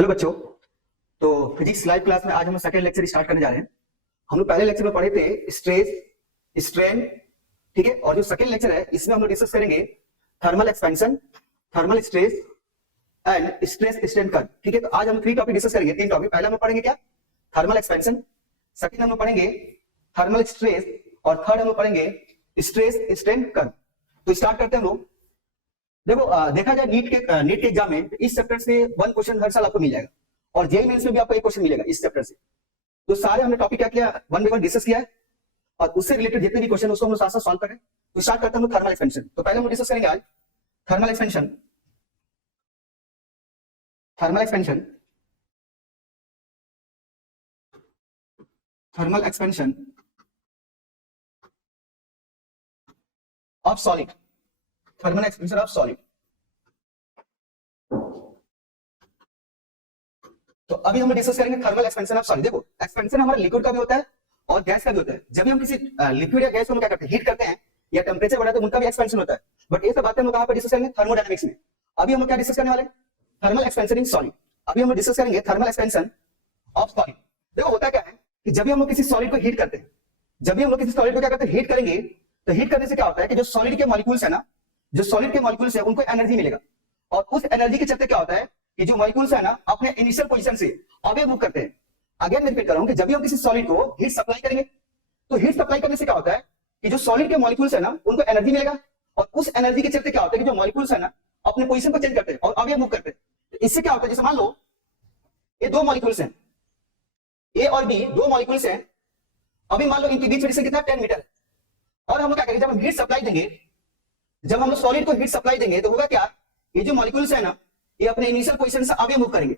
Hello बच्चों। तो physics live class में आज हम सेकंड लेक्चर स्टार्ट करने जा रहे हैं। हम लोग पहले लेक्चर में पढ़े थे स्ट्रेस, स्ट्रेन, ठीक है। और जो सेकंड लेक्चर है इसमें हम लोग डिस्कस करेंगे thermal expansion, thermal stress and stress strain curve, ठीक है। तो आज हम 3 टॉपिक डिस्कस करेंगे, 3 टॉपिक। पहला हम लोग पढ़ेंगे क्या? Thermal expansion. सेकंड हम लोग पढ़ेंगे थर्मल स्ट्रेस और थर्ड हम लोग पढ़ेंगे स्ट्रेस स्ट्रेन कर्व। तो स्टार्ट करते हैं हम लोग। देखो देखा जाए नीट के एग्जाम में इस चैप्टर से 1 क्वेश्चन हर साल आपको मिल जाएगा और जेईई मेंस में भी आपको 1 क्वेश्चन मिलेगा इस चैप्टर से। तो सारे हमने टॉपिक क्या किया, 1 बाय 1 डिस्कस किया है और उससे रिलेटेड जितने भी क्वेश्चन उसको हम साथ साथ सॉल्व करें। तो स्टार्ट करते हैं हम थर्मल एक्सपेंशन। तो पहले हम डिस्कस करेंगे आज thermal expansion. Thermal expansion, thermal expansion of solid, thermal expansion of solid. तो अभी हम डिस्कस करेंगे थर्मल एक्सपेंशन ऑफ सॉलिड। देखो एक्सपेंशन हमारा लिक्विड का भी होता है और गैस का भी होता है। जब भी हम किसी लिक्विड या गैस को क्या करते हैं, हीट करते हैं या टेंपरेचर बढ़ाते हैं, उनका भी एक्सपेंशन होता है। बट ये सब बातें हम लोग कहां पर डिस्कस करेंगे? थर्मोडायनामिक्स में। अभी हम लोग क्या डिस्कस करने वाले? Thermal expansion in solid. अभी हम लोग डिस्कस करेंगे थर्मल एक्सपेंशन ऑफ सॉलिड। देखो होता क्या है कि जब भी हम लोग किसी सॉलिड को हीट करते हैं, जब भी हम लोग किसी सॉलिड को क्या करते हैं, हीट करेंगे, तो हीट करने से क्या होता है कि जो सॉलिड के मॉलिक्यूल्स है ना, जो सॉलिड के मॉलिक्यूल्स है उनको एनर्जी मिलेगा और उस एनर्जी के चलते क्या होता है कि जो मॉलिक्यूल्स है ना अपने इनिशियल पोजीशन से आगे मूव करते हैं। अगेन मैं रिपीट कर रहा हूं कि जब भी हम किसी सॉलिड को हीट सप्लाई करेंगे, तो हीट सप्लाई करने से क्या होता है कि जो सॉलिड के मॉलिक्यूल्स है ना उनको एनर्जी मिलेगा और उस एनर्जी के चलते क्या होता है कि जो मॉलिक्यूल्स है ना अपने पोजीशन को चेंज करते हैं और आगे मूव करते हैं। तो इससे क्या होता है, जैसे मान लो ये 2 मॉलिक्यूल्स हैं, ए और बी, 2 मॉलिक्यूल्स हैं। अभी मान लो इनके बीच में डिस्टेंस कितना, 10 मीटर। और हम लोग क्या करेंगे, जब हम हीट सप्लाई देंगे, जब हम लोग सॉलिड को हीट सप्लाई देंगे तो होगा क्या, ये जो मॉलिक्यूल्स है ना ये अपने इनिशियल पोजीशन से आगे मूव करेंगे,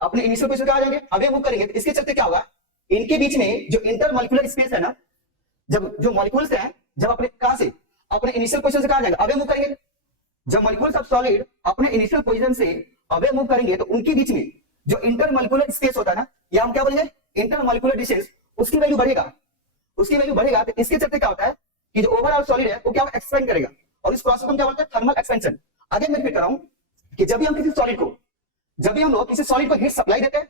अपने इनिशियल पोजीशन पे आ जाएंगे, आगे मूव करेंगे। तो इसके चलते क्या होगा, इनके बीच में जो इंटरमॉलिक्यूलर स्पेस है ना, जब जो मॉलिक्यूल्स हैं जब अपने कहां से अपने इनिशियल पोजीशन से कहां जाएंगे, आगे मूव करेंगे। जब मॉलिक्यूल्स ऑफ सॉलिड अपने इनिशियल पोजीशन से आगे मूव करेंगे तो उनके बीच में जो इंटरमॉलिक्यूलर स्पेस होता है ना, या हम क्या बोलेंगे इंटरमॉलिक्यूलर डिस्टेंस, उसकी वैल्यू बढ़ेगा, उसकी वैल्यू बढ़ेगा। तो इसके चलते क्या होता है कि जो ओवरऑल सॉलिड है वो क्या एक्सपेंड करेगा और इस प्रोसेस को हम क्या बोलते हैं, थर्मल एक्सपेंशन। आगे मैं रिपीट कर रहा हूं कि जब भी हम किसी सॉलिड को, जब भी हम लोग किसी सॉलिड को हीट सप्लाई देते हैं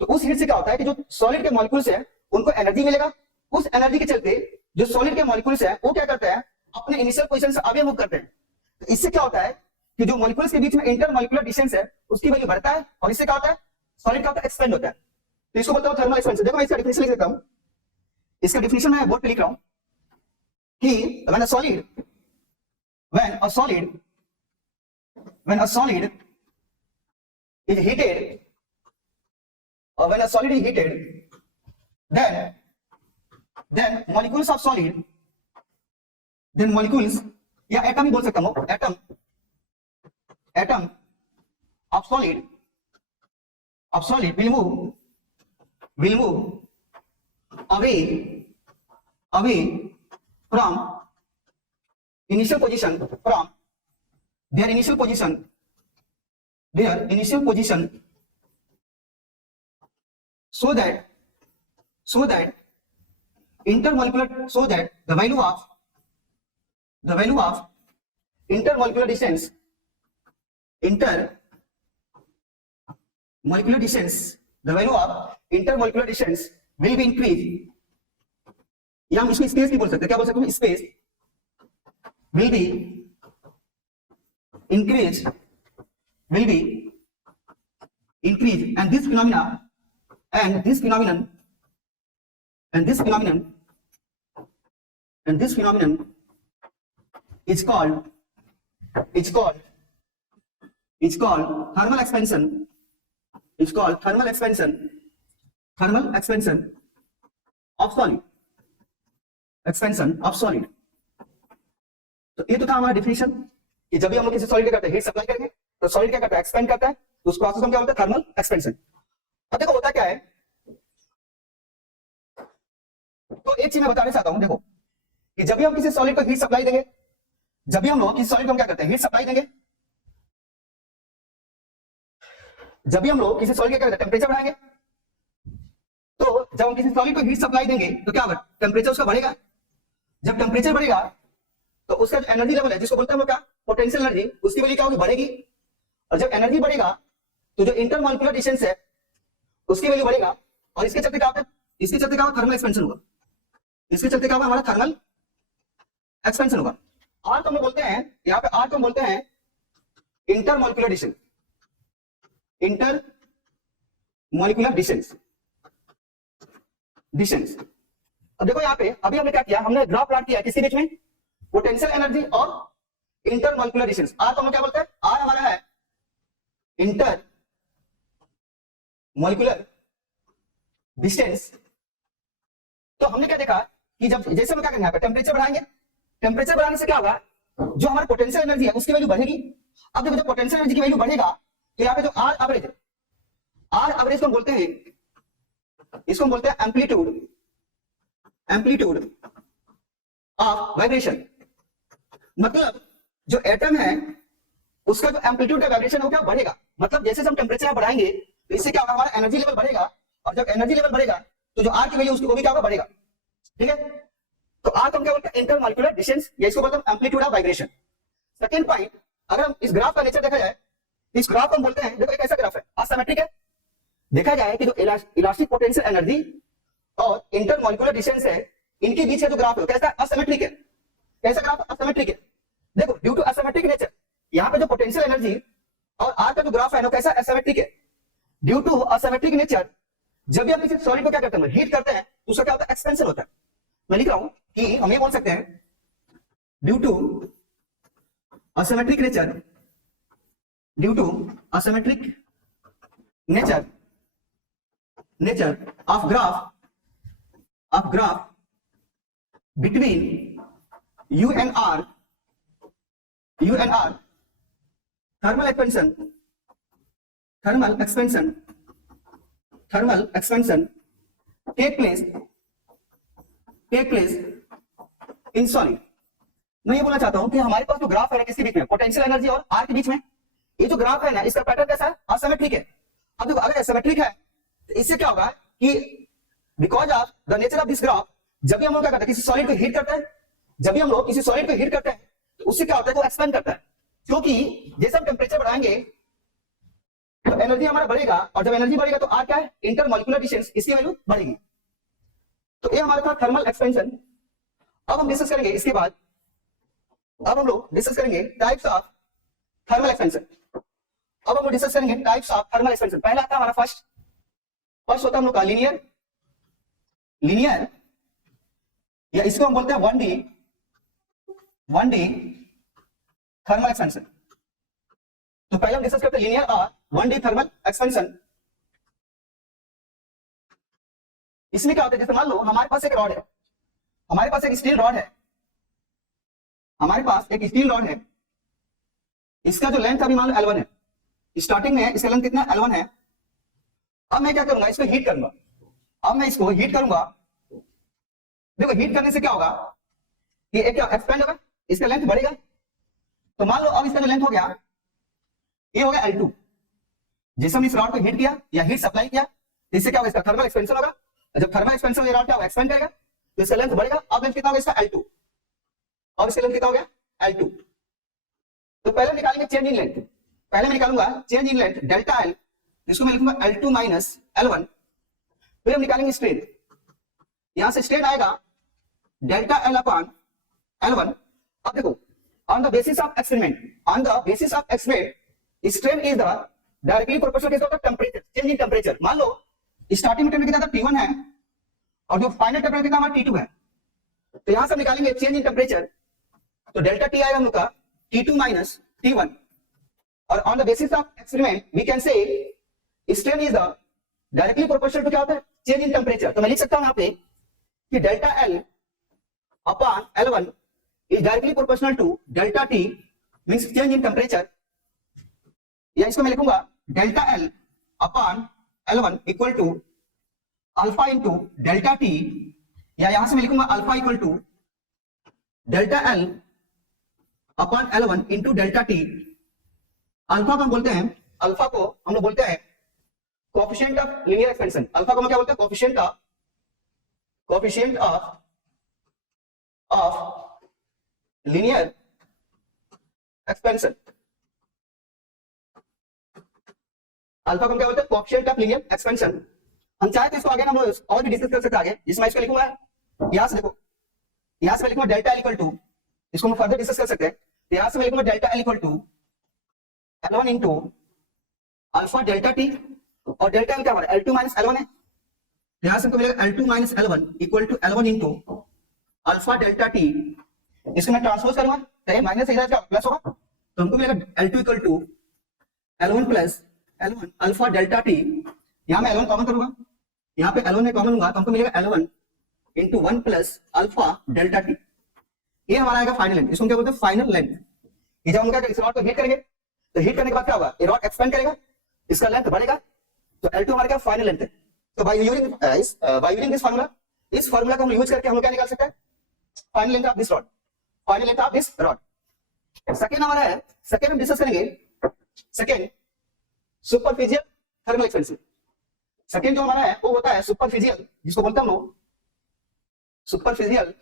तो उस हीट से क्या होता है कि जो सॉलिड के मॉलिक्यूल्स हैं उनको एनर्जी मिलेगा। उस एनर्जी के चलते जो सॉलिड के मॉलिक्यूल्स हैं वो क्या करते हैं, अपने इनिशियल पोजीशन से आगे मूव करते हैं। तो इससे क्या होता है कि जो मॉलिक्यूल्स के बीच में इंटरमॉलिक्यूलर डिस्टेंस है उसकी वैल्यू बढ़ता है और इससे क्या होता है, सॉलिड का एक्सपेंड होता है। तो इसको बोलते हैं थर्मल एक्सपेंशन। देखो मैं इसका डेफिनेशन लिख देता हूं, इसका डेफिनेशन मैं बोर्ड पे लिख रहा हूं कि when a solid is heated, or when a solid is heated, then molecules of solid, then molecules या एटम ही बोल सकता हूं, atom of solid will move away from initial position, from their initial position so that intermolecular, so that the value of intermolecular distance, the value of intermolecular distance will be increased, या हम इसको space भी बोल सकते हैं, क्या बोल सकते हैं, space will be increased, and this phenomenon is called thermal expansion. It's called thermal expansion of solid, expansion of solid. तो ये तो था हमारा डिफिनेशन कि जब भी हम लोग किसी सॉलिड क्या करते हैं, हीट सप्लाई करेंगे तो सॉलिड क्या करता है, एक्सपेंड करता है। तो उस प्रोसेस को हम क्या बोलते हैं, थर्मल एक्सपेंशन। अब देखो होता क्या है, तो एक चीज मैं बताना चाहता हूं, देखो कि जब भी हम किसी सॉलिड को हीट सप्लाई देंगे, जब भी हम लोग किसी सॉलिड को क्या करते हैं, हीट सप्लाई देंगे, जब भी हम लोग किसी सॉलिड का क्या करते हैं, टेंपरेचर बढ़ाएंगे। तो जब हम किसी सॉलिड को हीट सप्लाई देंगे तो क्या होगा, टेंपरेचर उसका बढ़ेगा। जब टेंपरेचर बढ़ेगा तो उसका जो एनर्जी लेवल है जिसको बोलते हैं वो क्या, पोटेंशियल एनर्जी, उसकी वैल्यू क्या होगी, बढ़ेगी। और जब एनर्जी बढ़ेगा तो जो इंटरमॉलिक्यूलर डिस्टेंस है उसकी वैल्यू बढ़ेगा, और इसके चलते क्या होता है, इसके चलते क्या होगा, थर्मल एक्सपेंशन होगा। इसके चलते क्या होगा, हमारा थर्मल एक्सपेंशन होगा। आर को हम बोलते हैं, यहाँ पे आर को हम बोलते हैं intermolecular distance, intermolecular distance, distance. अब देखो यहाँ पे अभी हमने क्या किया, हमने ग्राफ प्लॉट किया किसके बीच में, पोटेंशियल एनर्जी और इंटरमॉलिक्यूलर डिस्टेंस। आर को हम क्या बोलते हैं, आर हमारा है इंटर मॉलिक्यूलर डिस्टेंस। तो हमने क्या देखा कि जब जैसे हम क्या करेंगे, यहाँ पे टेम्परेचर बढ़ाएंगे, टेम्परेचर बढ़ाने से क्या होगा, जो हमारा पोटेंशियल एनर्जी है उसकी वैल्यू बढ़ेगी। अब देखो जब पोटेंशियल एनर्जी की वैल्यू बढ़ेगा तो यहाँ पे जो आर एवरेज है, आर एवरेज को हम बोलते हैं, इसको हम बोलते हैं एम्पलीट्यूड, एम्पलीट्यूड ऑफ वाइब्रेशन। मतलब जो एटम है उसका जो एम्पलीट्यूड का वाइब्रेशन हो क्या बढ़ेगा। मतलब जैसे हम टेम्परेचर बढ़ाएंगे तो इससे क्या होगा, हमारा एनर्जी लेवल बढ़ेगा, और जब एनर्जी लेवल बढ़ेगा तो जो आर की वैल्यू उसकी वो भी क्या होगा, बढ़ेगा। ठीक है, तो आर को हम क्या बोलते हैं, इंटरमॉलिक्यूलर डिस्टेंस, या इसको बोलते हैं amplitude of vibration. Second point, अगर हम इस ग्राफ का नेचर देखा जाए, इस ग्राफ को हम बोलते हैं, देखो एक ऐसा ग्राफ है असिमेट्रिक है, देखा जाए कि जो इलास्टिक पोटेंशियल एनर्जी और इंटरमॉलिक्यूलर डिस्टेंस है इनके बीच का जो ग्राफ है कैसा, असिमेट्रिक है। कैसा ग्राफ, असिमेट्रिक है। देखो ड्यू टू असिमेट्रिक नेचर यहाँ पे जो पोटेंशियल एनर्जी और आर का जो ग्राफ है ना कैसा, असिमेट्रिक है। ड्यू टू असिमेट्रिक नेचर जब भी हम किसी सॉलिड को क्या करते हैं, हीट करते हैं तो उसका क्या होता है, एक्सपेंशन होता है। मैं लिख रहा हूं कि हम ये बोल सकते हैं due to asymmetric nature, due to asymmetric nature, nature of graph between U and R, thermal expansion take place in solid। मैं ये बोलना चाहता हूं कि हमारे पास जो ग्राफ है ना किसके बीच में, पोटेंशियल एनर्जी और आर के बीच में, ये जो ग्राफ है ना इसका पैटर्न कैसा है, असिमेट्रिक है। अब देखो अगर असिमेट्रिक है तो इससे क्या होगा कि because of the nature of this graph, जब भी हम लोग क्या करते हैं किसी सॉलिड को हीट करते हैं, जब भी हम लोग किसी सॉलिड को हीट करते हैं तो उससे क्या होता है, वो एक्सपेंड करता है। क्योंकि जैसे हम टेम्परेचर बढ़ाएंगे तो एनर्जी हमारा बढ़ेगा, और जब एनर्जी बढ़ेगा तो आर क्या है, इंटरमॉलिक्यूलर डिस्टेंस, इसकी वैल्यू बढ़ेगी। तो ये हमारा था थर्मल एक्सपेंशन। अब हम डिस्कस करेंगे इसके बाद, अब हम लोग डिस्कस करेंगे टाइप्स ऑफ थर्मल एक्सपेंशन। अब हम लोग डिस्कस करेंगे टाइप्स ऑफ थर्मल एक्सपेंशन। पहला आता है हमारा फर्स्ट होता है हम लोग का लीनियर, या इसको हम बोलते हैं 1D थर्मल एक्सपेंशन। तो पहले हम डिस्कस करते हैं लीनियर और 1D थर्मल एक्सपेंशन। इसमें क्या होता है, जैसे मान लो हमारे पास एक रॉड है, हमारे पास एक स्टील रॉड है, हमारे पास एक स्टील रॉड है, इसका जो लेंथ अभी मान लो L1 है, स्टार्टिंग में इसका लेंथ कितना L1 है। अब मैं क्या करूंगा, इसको हीट करूंगा। अब मैं इसको हीट करूंगा, देखो हीट करने से क्या होगा, ये एक क्या एक्सपेंड होगा, इसका लेंथ बढ़ेगा। तो मान लो अब इसका जो लेंथ हो गया, ये हो गया L2। जैसे हमने इस रॉड को हीट किया या हीट सप्लाई किया, इससे क्या होगा, इसका थर्मल एक्सपेंशन होगा। जब थर्मल एक्सपेंशन ये रॉड क्या होगा, एक्सपेंड करेगा, तो इसका लेंथ बढ़ेगा। अब लेंथ कितना होगा इसका L2, और इसका लेंथ कितना हो गया L2। तो पहले निकालेंगे चेंज इन लेंथ, पहले मैं निकालूंगा change in length delta L, इसको मैं लिखूंगा L2 माइनस L1। फिर हम निकालेंगे स्ट्रेन, यहां से स्ट्रेन आएगा डेल्टा L अपॉन L1। अब देखो on the basis of experiment, strain is the directly proportional to the temperature, change in temperature। मान लो स्टार्टिंग में टेम्परेचर कितना था T1 है, और जो फाइनल टेम्परेचर कितना हमारा T2 है। तो यहां से हम निकालेंगे चेंज इन टेम्परेचर, तो डेल्टा T आएगा हम लोग का T2 माइनस T1। और on the basis of experiment we can say strain is the directly proportional to क्या होता है, चेंज इन टेम्परेचर। तो मैं लिख सकता हूं यहां पे कि delta L upon L1 is directly proportional to delta T means change in temperature, या इसको मैं लिखूंगा delta L upon L1 equal to alpha into delta T, या यहां से मैं लिखूंगा alpha equal to delta L upon L1 into delta T। Alpha को हम बोलते हैं, अल्फा को हम लोग बोलते हैं coefficient of linear expansion. Alpha को हम क्या बोलते हैं, coefficient of linear expansion. Alpha को हम क्या बोलते हैं कोएफिशिएंट ऑफ लीनियर एक्सपेंशन। हम चाहे तो इसको आगे हम लोग और भी डिस्कस कर सकते हैं आगे, जिसमें इसको लिखूंगा यहां से देखो, यहां से मैं लिखूंगा डेल्टा एल इक्वल टू, इसको हम फर्दर डिस्कस कर सकते हैं। तो यहां से मैं लिखूंगा delta L equal to L1 into alpha delta T, और डेल्टा एल क्या हमारा L2 माइनस L1 है, यहां से हमको मिलेगा L2 minus L1 equal to L1 into alpha delta T. इसको मैं ट्रांसपोज करूंगा तो ये माइनस इधर क्या प्लस होगा, तो हमको मिलेगा L2 equal to L1 plus L1 alpha delta T. यहां मैं L1 कॉमन करूंगा, यहां पे L1 में कॉमन लूंगा तो हमको मिलेगा L1 into 1 plus alpha delta T. ये हमारा आएगा फाइनल लेंथ, इसको क्या बोलते हैं फाइनल लेंथ। ये जब हम क्या इस रॉड को हीट करेंगे तो हीट करने के बाद क्या होगा, ये रॉड एक्सपेंड करेगा, इसका लेंथ बढ़ेगा, तो L2 हमारा क्या फाइनल लेंथ है। तो बाय यूजिंग दिस फार्मूला, इस फार्मूला को हम यूज करके हम लोग क्या निकाल सकते हैं final length of this rod, final length of this rod. Second हमारा है, सेकंड हम डिस्कस करेंगे second superficial thermal expansion. Second जो हमारा है वो होता है सुपरफिशियल, जिसको बोलते हैं हम लोग सुपरफिशियल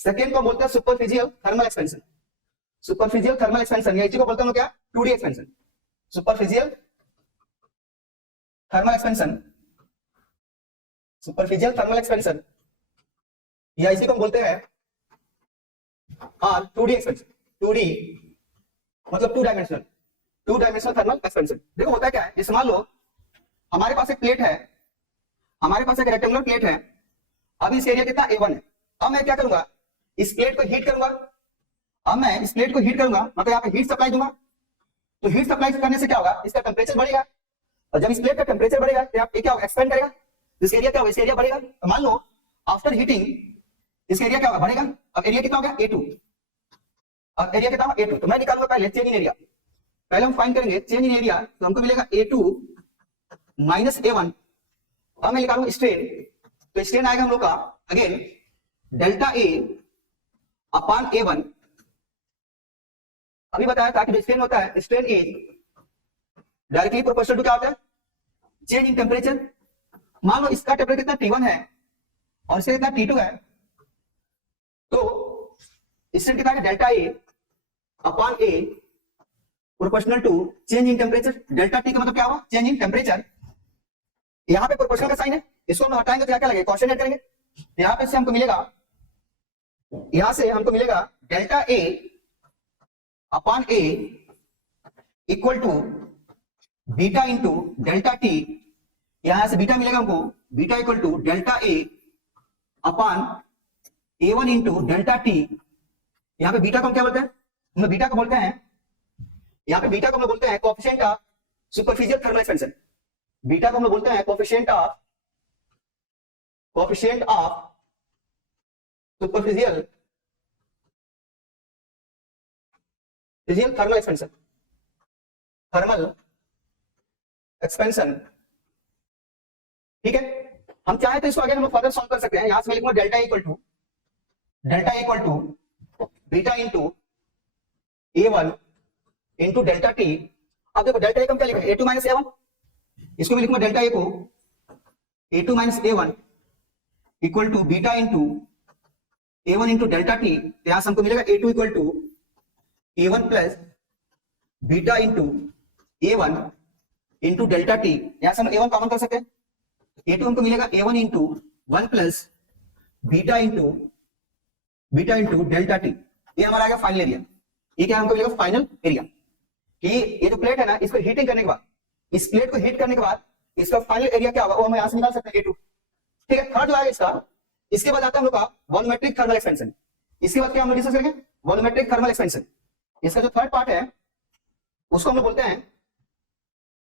सेकेंड को बोलते हैं superficial thermal expansion. Superficial thermal expansion या इसी को बोलते हैं क्या 2D expansion, superficial thermal expansion, superficial thermal expansion या इसी को हम बोलते हैं और 2D एक्सपेंशन। 2D मतलब टू डायमेंशनल थर्मल एक्सपेंशन। देखो होता है क्या है, जैसे मान लो हमारे पास एक प्लेट है, हमारे पास एक रेक्टेंगुलर प्लेट है, अभी इस एरिया कितना A1 है। अब मैं क्या करूंगा, इस प्लेट को हीट करूंगा, अब मैं इस प्लेट को हीट करूंगा मतलब यहाँ पे हीट सप्लाई दूंगा, तो हीट सप्लाई करने से क्या होगा, इसका टेंपरेचर बढ़ेगा, और जब इस प्लेट का टेंपरेचर बढ़ेगा तो ये क्या होगा एक्सपेंड करेगा, इस एरिया क्या होगा, इस एरिया बढ़ेगा। तो मान लो आफ्टर हीटिंग इस एरिया क्या होगा बढ़ेगा, अब एरिया कितना हो गया A2, अब एरिया कितना होगा A2, तो मैं निकालूंगा पहले चेंज इन एरिया, पहले हम फाइंड करेंगे चेंज इन एरिया, तो हमको मिलेगा A2 माइनस A1। अब मैं निकालूंगा स्ट्रेन, तो स्ट्रेन आएगा हम लोग का again delta A upon A1। अभी बताया था कि जो स्ट्रेन होता है, strain is directly proportional to क्या होता है चेंज इन टेम्परेचर। मान लो इसका टेम्परेचर कितना T1 है और इसका कितना T2 है, तो स्ट्रेन कितना है delta A upon A proportional to change in temperature. Delta T का मतलब क्या हुआ चेंज इन टेम्परेचर। यहाँ पे प्रोपोर्शनल का साइन है, इसको हम हटाएंगे तो क्या लगेगा कॉन्स्टेंट ऐड करेंगे, यहाँ पे से हमको मिलेगा, यहां से हमको मिलेगा delta A upon A equal to beta into delta T। यहां से बीटा मिलेगा हमको, beta equal to delta A upon A1 into delta T। यहां पे बीटा को हम क्या बोलते हैं, हम बीटा को बोलते हैं, यहां पे बीटा को हम बोलते हैं coefficient of superficial thermal expansion. Beta को हम बोलते हैं coefficient of superficial thermal expansion, ठीक है। हम चाहे तो इसको आगे हम फर्दर सॉल्व कर सकते हैं। यहां से मैं लिखूंगा delta equal to beta into A1 into delta T। अब देखो डेल्टा A को हम क्या लिखेंगे A2 माइनस A1, इसको भी लिखूंगा डेल्टा A को A2 minus A1 equal to beta into A1 into delta T। यहां से हमको मिलेगा A2 equal to A1 plus beta into A1 into delta T। यहां से हम A1 कॉमन कर सकते हैं, A2 हमको मिलेगा A1 into 1 plus beta into delta T। ये हमारा आ गया फाइनल एरिया। ये क्या हमको मिलेगा फाइनल एरिया कि ये जो प्लेट है ना, इसको हीटिंग करने के बाद, इस प्लेट को हीट करने के बाद इसका फाइनल एरिया क्या होगा वो हम यहां से निकाल सकते हैं A2, ठीक है। थर्ड जो आएगा इसका, इसके बाद आता है हम लोग का वॉल्यूमेट्रिक थर्मल एक्सपेंशन। इसके बाद क्या हम लोग डिस्कस करेंगे वॉल्यूमेट्रिक थर्मल एक्सपेंशन। इसका जो थर्ड पार्ट है उसको हम लोग बोलते हैं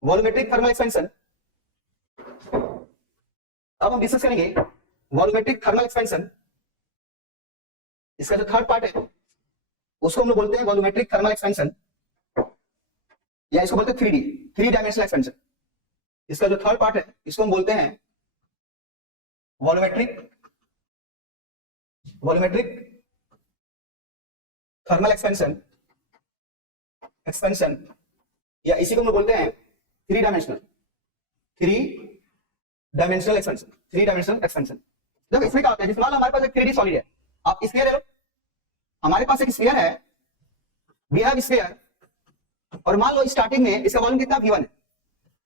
वॉल्यूमेट्रिक थर्मल एक्सपेंशन। अब हम डिस्कस करेंगे वॉल्यूमेट्रिक थर्मल एक्सपेंशन। इसका जो थर्ड पार्ट है उसको हम लोग बोलते हैं वॉल्यूमेट्रिक थर्मल एक्सपेंशन, या इसको बोलते हैं 3D, 3 डायमेंशनल एक्सपेंशन। इसका जो थर्ड पार्ट है इसको हम बोलते हैं वॉल्यूमेट्रिक थर्मल एक्सपेंशन, या इसी को हम लोग बोलते हैं 3 डायमेंशनल एक्सपेंशन, 3 डायमेंशनल एक्सपेंशन। देखो इसमें क्या होता है, जिस मान लो हमारे पास एक 3D सॉलिड है, आप स्फीयर ले लो, हमारे पास एक स्फीयर है वी हैव स्फीयर और मान लो स्टार्टिंग में इसका वॉल्यूम कितना V1 है,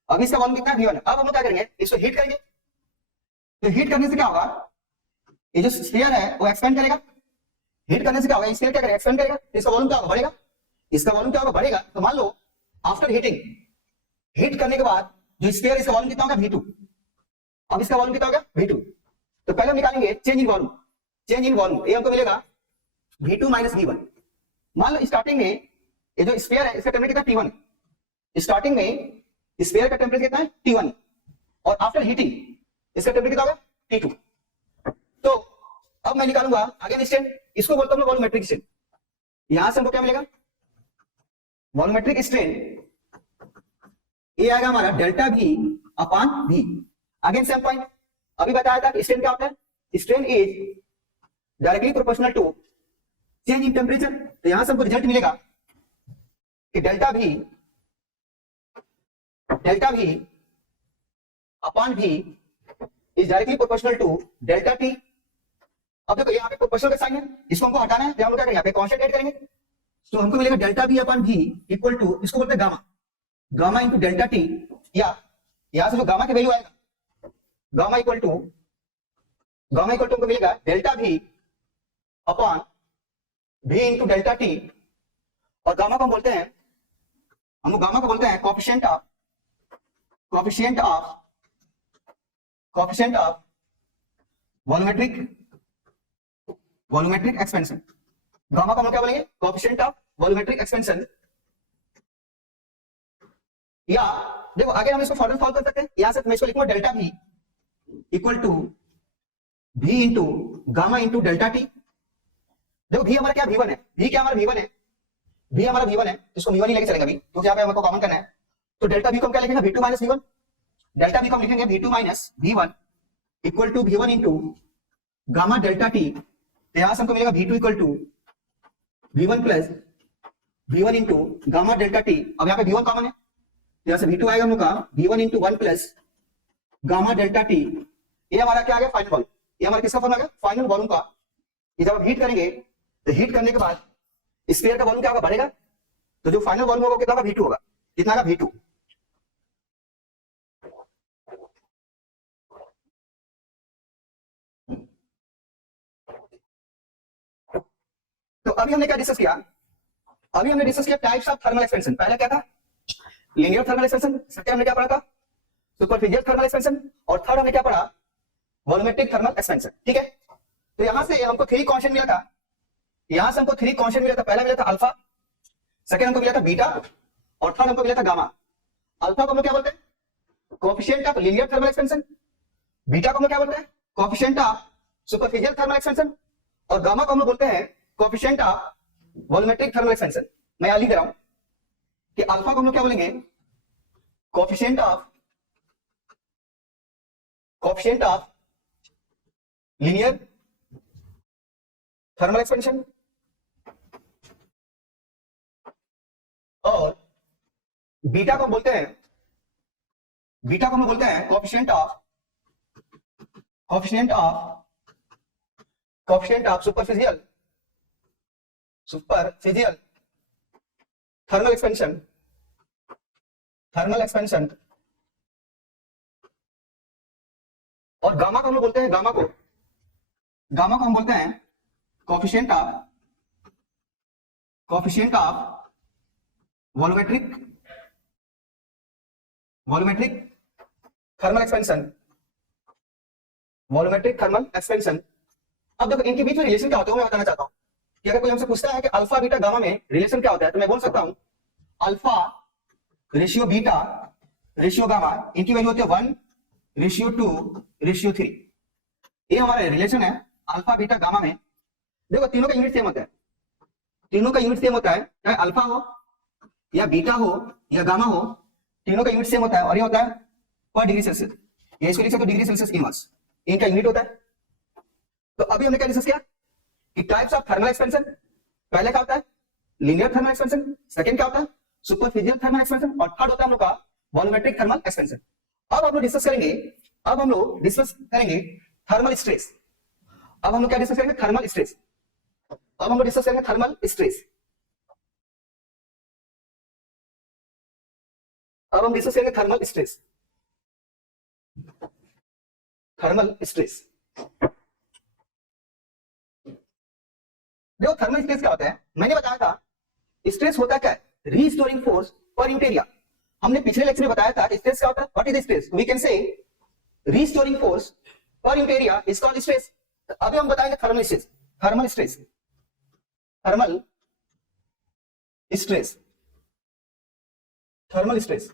अब इसका वॉल्यूम कितना V1 है। अब हम लोग क्या करेंगे, इसको हीट करेंगे। तो हीट करने से क्या होगा, ये जो स्फीयर है वो एक्सपेंड करेगा। हीट करने से क्या होगा, स्फीयर क्या करेगा, एक्सपेंड करेगा। इसका वॉल्यूम क्या होगा, बढ़ेगा। इसका वॉल्यूम क्या होगा, बढ़ेगा। तो मान लो आफ्टर हीटिंग, हीट करने के बाद जो स्फीयर इसका वॉल्यूम कितना होगा, V2। अब इसका वॉल्यूम कितना होगा, V2। तो पहले हम निकालेंगे change in volume. Change in volume ये हमको मिलेगा V2 माइनस V1। मान लो स्टार्टिंग में ये जो स्फीयर है इसका टेम्परेचर कितना T1, स्टार्टिंग में स्फीयर का टेम्परेचर कितना है T1 और आफ्टर हीटिंग इसका टेम्परेचर कितना होगा T2। तो अब मैं निकालूंगा अगेन स्ट्रेन, इसको बोलता हूं वॉल्यूमेट्रिक स्ट्रेन। यहां से हमको क्या मिलेगा, वॉल्यूमेट्रिक स्ट्रेन ये आएगा हमारा delta V upon V। Again same point, अभी बताया था कि स्ट्रेन क्या होता है, strain is directly proportional to change in temperature. तो यहां से हमको रिजल्ट मिलेगा कि delta V upon V is directly proportional to delta T। अब देखो यहाँ पे प्रोपोर्शनल का साइन है, इसको हमको हटाना है, तो हम लोग क्या करेंगे, यहाँ पे कांस्टेंट ऐड करेंगे। तो हमको मिलेगा delta V upon V equal to, इसको बोलते हैं gamma, gamma into delta T, या यहां से जो गामा की वैल्यू आएगा, गामा इक्वल टू हमको मिलेगा delta V upon V into delta T। और गामा को हम बोलते हैं, हम गामा को बोलते हैं coefficient of volumetric expansion. Gamma को हम क्या बोलेंगे, कोएफिशिएंट ऑफ वॉल्यूमेट्रिक एक्सपेंशन। या देखो आगे हम इसको फॉर्मूला सॉल्व कर सकते हैं। यहां से मैं इसको लिखूंगा delta V equal to V into gamma into delta T। देखो V हमारा क्या V1 है, V क्या हमारा V1 है, V हमारा V1 है, इसको V1 ही लेके चलेगा अभी, क्योंकि यहाँ पे हमको कॉमन करना है। तो डेल्टा V को हम क्या लिखेंगे, V2 minus V1। Delta V को हम लिखेंगे V2 minus V1 equal to V1 into gamma delta T। तो यहां से हमको मिलेगा V2 equal to V1 plus V1 into gamma delta T। अब यहाँ पे V1 कॉमन है, यहां से V2 आएगा हम लोग का V1 into 1 plus gamma delta T। ये हमारा क्या आ गया, फाइनल वॉल्यूम। ये हमारा किसका फॉर्मूला है, फाइनल वॉल्यूम का। ये जब हम हीट करेंगे तो हीट करने के बाद स्फीयर का वॉल्यूम क्या होगा, बढ़ेगा। तो जो फाइनल वॉल्यूम होगा कितना होगा, V2 होगा। कितना होगा, V2। तो अभी हमने क्या डिस्कस किया, अभी हमने डिस्कस किया टाइप्स ऑफ थर्मल एक्सपेंशन। पहला क्या था, लीनियर थर्मल एक्सपेंशन। सेकंड हमने क्या पढ़ा था, सुपरफिशियल थर्मल एक्सपेंशन। और थर्ड हमने क्या पढ़ा, वॉल्यूमेट्रिक थर्मल एक्सपेंशन। ठीक है, तो यहां से हमको 3 कांस्टेंट मिला था। यहां से हमको 3 कांस्टेंट मिला था। पहला मिला था अल्फा, सेकंड हमको मिला था बीटा, और थर्ड हमको मिला था गामा। अल्फा को हम लोग क्या बोलते हैं, coefficient of linear thermal expansion. Beta को हम लोग क्या बोलते हैं, coefficient of superficial thermal expansion. और गामा को हम लोग बोलते हैं coefficient of volumetric thermal expansion. मैं यहां लिख दे रहा हूं कि अल्फा को हम लोग क्या बोलेंगे, coefficient of linear thermal expansion. और बीटा को बोलते हैं, coefficient of superficial thermal expansion. और गामा को हम लोग बोलते हैं, गामा को हम बोलते हैं coefficient of volumetric thermal expansion. अब देखो इनके बीच में रिलेशन क्या होता है, मैं बताना चाहता हूं कि अगर कोई हमसे पूछता है कि अल्फा बीटा गामा में रिलेशन क्या होता है, तो मैं बोल सकता हूं alpha ratio beta ratio gamma, इनकी वैल्यू होती है 1:2:3। ये हमारा रिलेशन है अल्फा बीटा गामा में। देखो तीनों का यूनिट सेम होता है, चाहे अल्फा हो या बीटा हो या गामा हो, तीनों का यूनिट सेम होता है। और ये होता है पर डिग्री सेल्सियस। ये इसको लिख सकते हो डिग्री सेल्सियस इनवर्स, इनका यूनिट होता है। तो अभी हमने क्या डिस्कस किया कि टाइप्स ऑफ थर्मल एक्सपेंशन। पहले क्या होता है, लीनियर थर्मल एक्सपेंशन। सेकंड क्या होता है, सुपरफिशियल थर्मल एक्सपेंशन। और थर्ड होता है हम लोग का वॉल्यूमेट्रिक थर्मल एक्सपेंशन। अब हम लोग डिस्कस करेंगे थर्मल स्ट्रेस। अब हम लोग क्या डिस्कस करेंगे, थर्मल स्ट्रेस। अब हम डिस्कस करेंगे थर्मल स्ट्रेस। थर्मल स्ट्रेस, देखो थर्मल स्ट्रेस क्या होता है, मैंने बताया था स्ट्रेस होता क्या है, restoring force per unit area. हमने पिछले लेक्चर में बताया था स्ट्रेस क्या होता है, what is stress, we can say restoring force per unit area is called stress. अभी हम बताएंगे thermal stress. Thermal stress, thermal stress, thermal stress.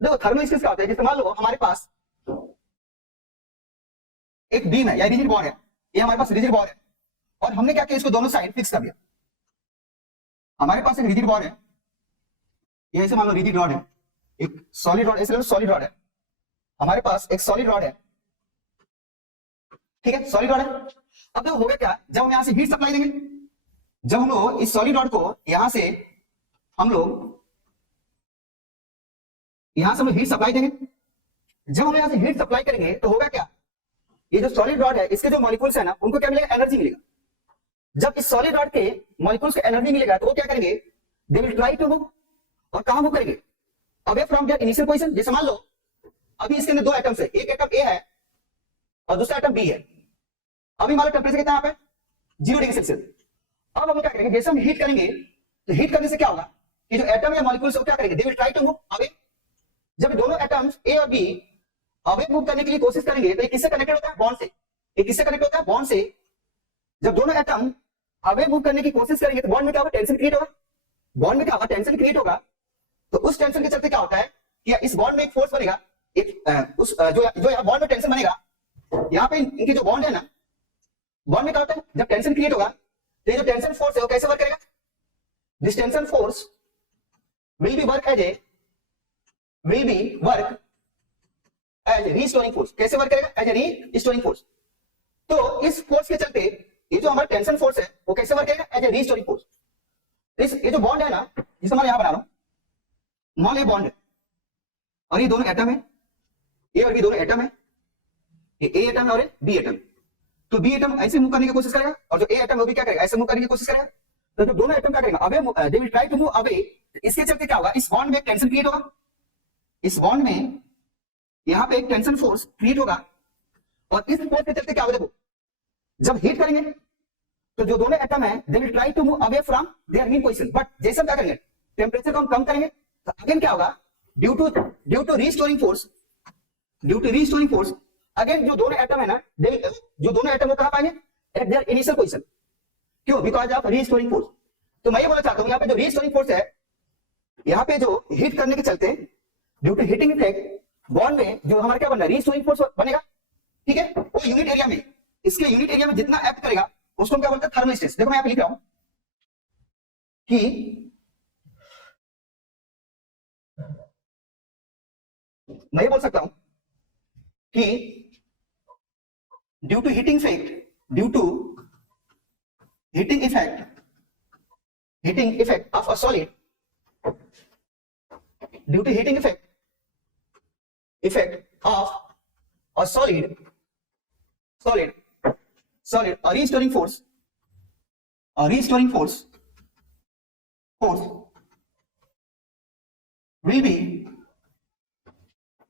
देखो थर्मल स्ट्रेस क्या होता है, जैसे मान लो हमारे पास एक बीम है या रिजिड बॉन्ड है, ये हमारे पास रिजिड बॉन्ड है और हमने क्या किया, इसको दोनों साइड फिक्स कर दिया। हमारे पास एक रिजिड बॉन्ड है, ये ऐसे मान लो रिजिड रॉड है, एक सॉलिड रॉड, ऐसे सॉलिड रॉड है, हमारे पास एक सॉलिड रॉड है, ठीक है, सॉलिड रॉड है। अब देखो होगा क्या, जब हम यहां से हीट सप्लाई देंगे, जब हम लोग इस सॉलिड रॉड को यहां से हम लोग हीट सप्लाई देंगे, जब हम यहां से हीट सप्लाई करेंगे तो होगा क्या, ये जो सॉलिड रॉड है इसके जो मॉलिक्यूल्स है ना, उनको क्या मिलेगा, एनर्जी मिलेगा। जब इस सॉलिड रॉड के मॉलिक्यूल्स को एनर्जी मिलेगा तो वो क्या करेंगे, they will try to move, और कहां मूव करेंगे, away from their initial position. जैसे मान लो अभी इसके अंदर दो एटम्स है, एक एटम ए है और दूसरा एटम बी है। अभी मान लो टेंपरेचर कितना यहाँ पे 0 डिग्री सेल्सियस। अब हम क्या करेंगे, जैसे हम हीट करेंगे तो हीट करने से क्या होगा कि जो एटम या मॉलिक्यूल्स है वो क्या करेंगे, they will try to move away. जब दोनों एटम्स ए और बी अवे मूव करने के लिए कोशिश करेंगे तो ये किससे कनेक्टेड होता है, बॉन्ड से। ये किससे कनेक्ट होता है, बॉन्ड से। जब दोनों एटम अवे मूव करने की कोशिश करेंगे तो बॉन्ड में क्या होगा, टेंशन क्रिएट होगा। बॉन्ड में क्या होगा, टेंशन क्रिएट होगा। तो उस टेंशन के चलते क्या होता है कि इस बॉन्ड में एक फोर्स बनेगा, एक उस जो यहाँ बॉन्ड में टेंशन बनेगा, यहाँ पे इनके जो बॉन्ड है ना, बॉन्ड में क्या होता है, जब टेंशन क्रिएट होगा तो ये जो टेंशन फोर्स है वो कैसे वर्क करेगा, this tension force will be work as a restoring force. कैसे वर्क करेगा, एज ए रीस्टोरिंग फोर्स। तो इस फोर्स के चलते ये जो हमारा टेंशन फोर्स है वो कैसे वर्क करेगा, एज ए रीस्टोरिंग फोर्स। ये जो बॉन्ड है ना, जिसे मैं यहां बना रहा हूं, मान लो ये बॉन्ड है और ये दोनों एटम है, ए और बी दोनों एटम है, ये ए एटम है और ये बी एटम। तो बी एटम ऐसे मूव करने की कोशिश करेगा और जो ए एटम है वो भी क्या करेगा, ऐसे मूव करने की कोशिश करेगा। तो जो दोनों एटम क्या करेगा, away, they will try to move away. इसके चलते क्या होगा, इस बॉन्ड में एक टेंशन क्रिएट होगा, इस बॉन्ड में यहां पे एक टेंशन फोर्स क्रिएट होगा और इस फोर्स के चलते क्या होगा, देखो जब हीट करेंगे तो जो दोनों एटम है they will try to move away from their mean position. But जैसे हम क्या करेंगे, टेंपरेचर को हम कम करेंगे तो अगेन क्या होगा, due to restoring force, again जो दोनों एटम है ना, जो दोनों एटम वो कहां पाएंगे, एट देयर इनिशियल पोजीशन। क्यों, बिकॉज ऑफ रीस्टोरिंग फोर्स। तो मैं ये बोलना चाहता हूं, यहाँ पे जो रीस्टोरिंग फोर्स है, यहाँ पे जो हीट करने के चलते due to heating effect bond में जो हमारा क्या बन रहा है, रीस्टोरिंग फोर्स बनेगा, ठीक है। वो यूनिट एरिया में, इसके यूनिट एरिया में जितना एक्ट करेगा उसको हम क्या बोलते हैं, थर्मल स्ट्रेस। देखो मैं यहाँ पे लिख रहा हूं कि मैं ये बोल सकता हूं कि due to heating effect of a solid, due to heating effect of a solid a restoring force will be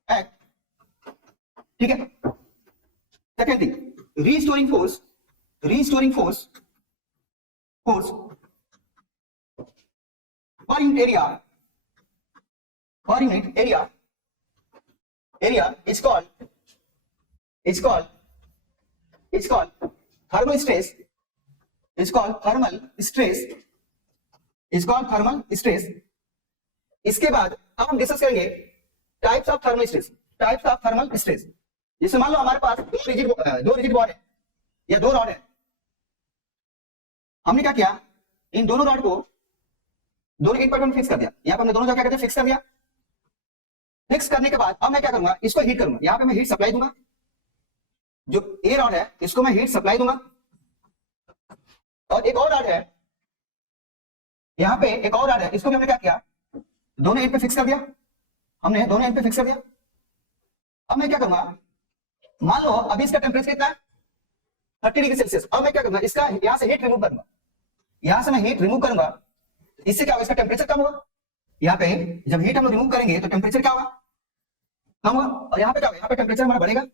act, ठीक है। Second thing, restoring force per unit area is called thermal stress, इसके बाद अब हम discuss करेंगे types of thermal stress. जैसे मान लो हमारे पास दो रिजिड बॉन्ड है या दो रॉड है, हमने क्या किया, इन दोनों रॉड को दोनों एक पर फिक्स कर दिया। यहाँ पे हमने दोनों जगह क्या करते हैं, फिक्स कर दिया। फिक्स करने के बाद अब मैं क्या करूंगा, इसको हीट करूंगा। यहाँ पे मैं हीट सप्लाई दूंगा, जो ए रॉड है इसको मैं हीट सप्लाई दूंगा, और एक और रॉड है, यहाँ पे एक और रॉड है, इसको भी हमने क्या किया, दोनों एंड पे फिक्स कर दिया। अब मैं क्या करूंगा, मान लो अभी इसका टेंपरेचर कितना है 30 डिग्री सेल्सियस। अब मैं क्या करूंगा, इसका यहां से हीट रिमूव करूंगा, इससे क्या होगा, इसका टेम्परेचर कम होगा। यहाँ पे जब हीट हम लोग रिमूव करेंगे तो टेम्परेचर क्या होगा, कम होगा। और यहाँ पे क्या होगा, यहाँ पे टेम्परेचर हमारा बढ़ेगा,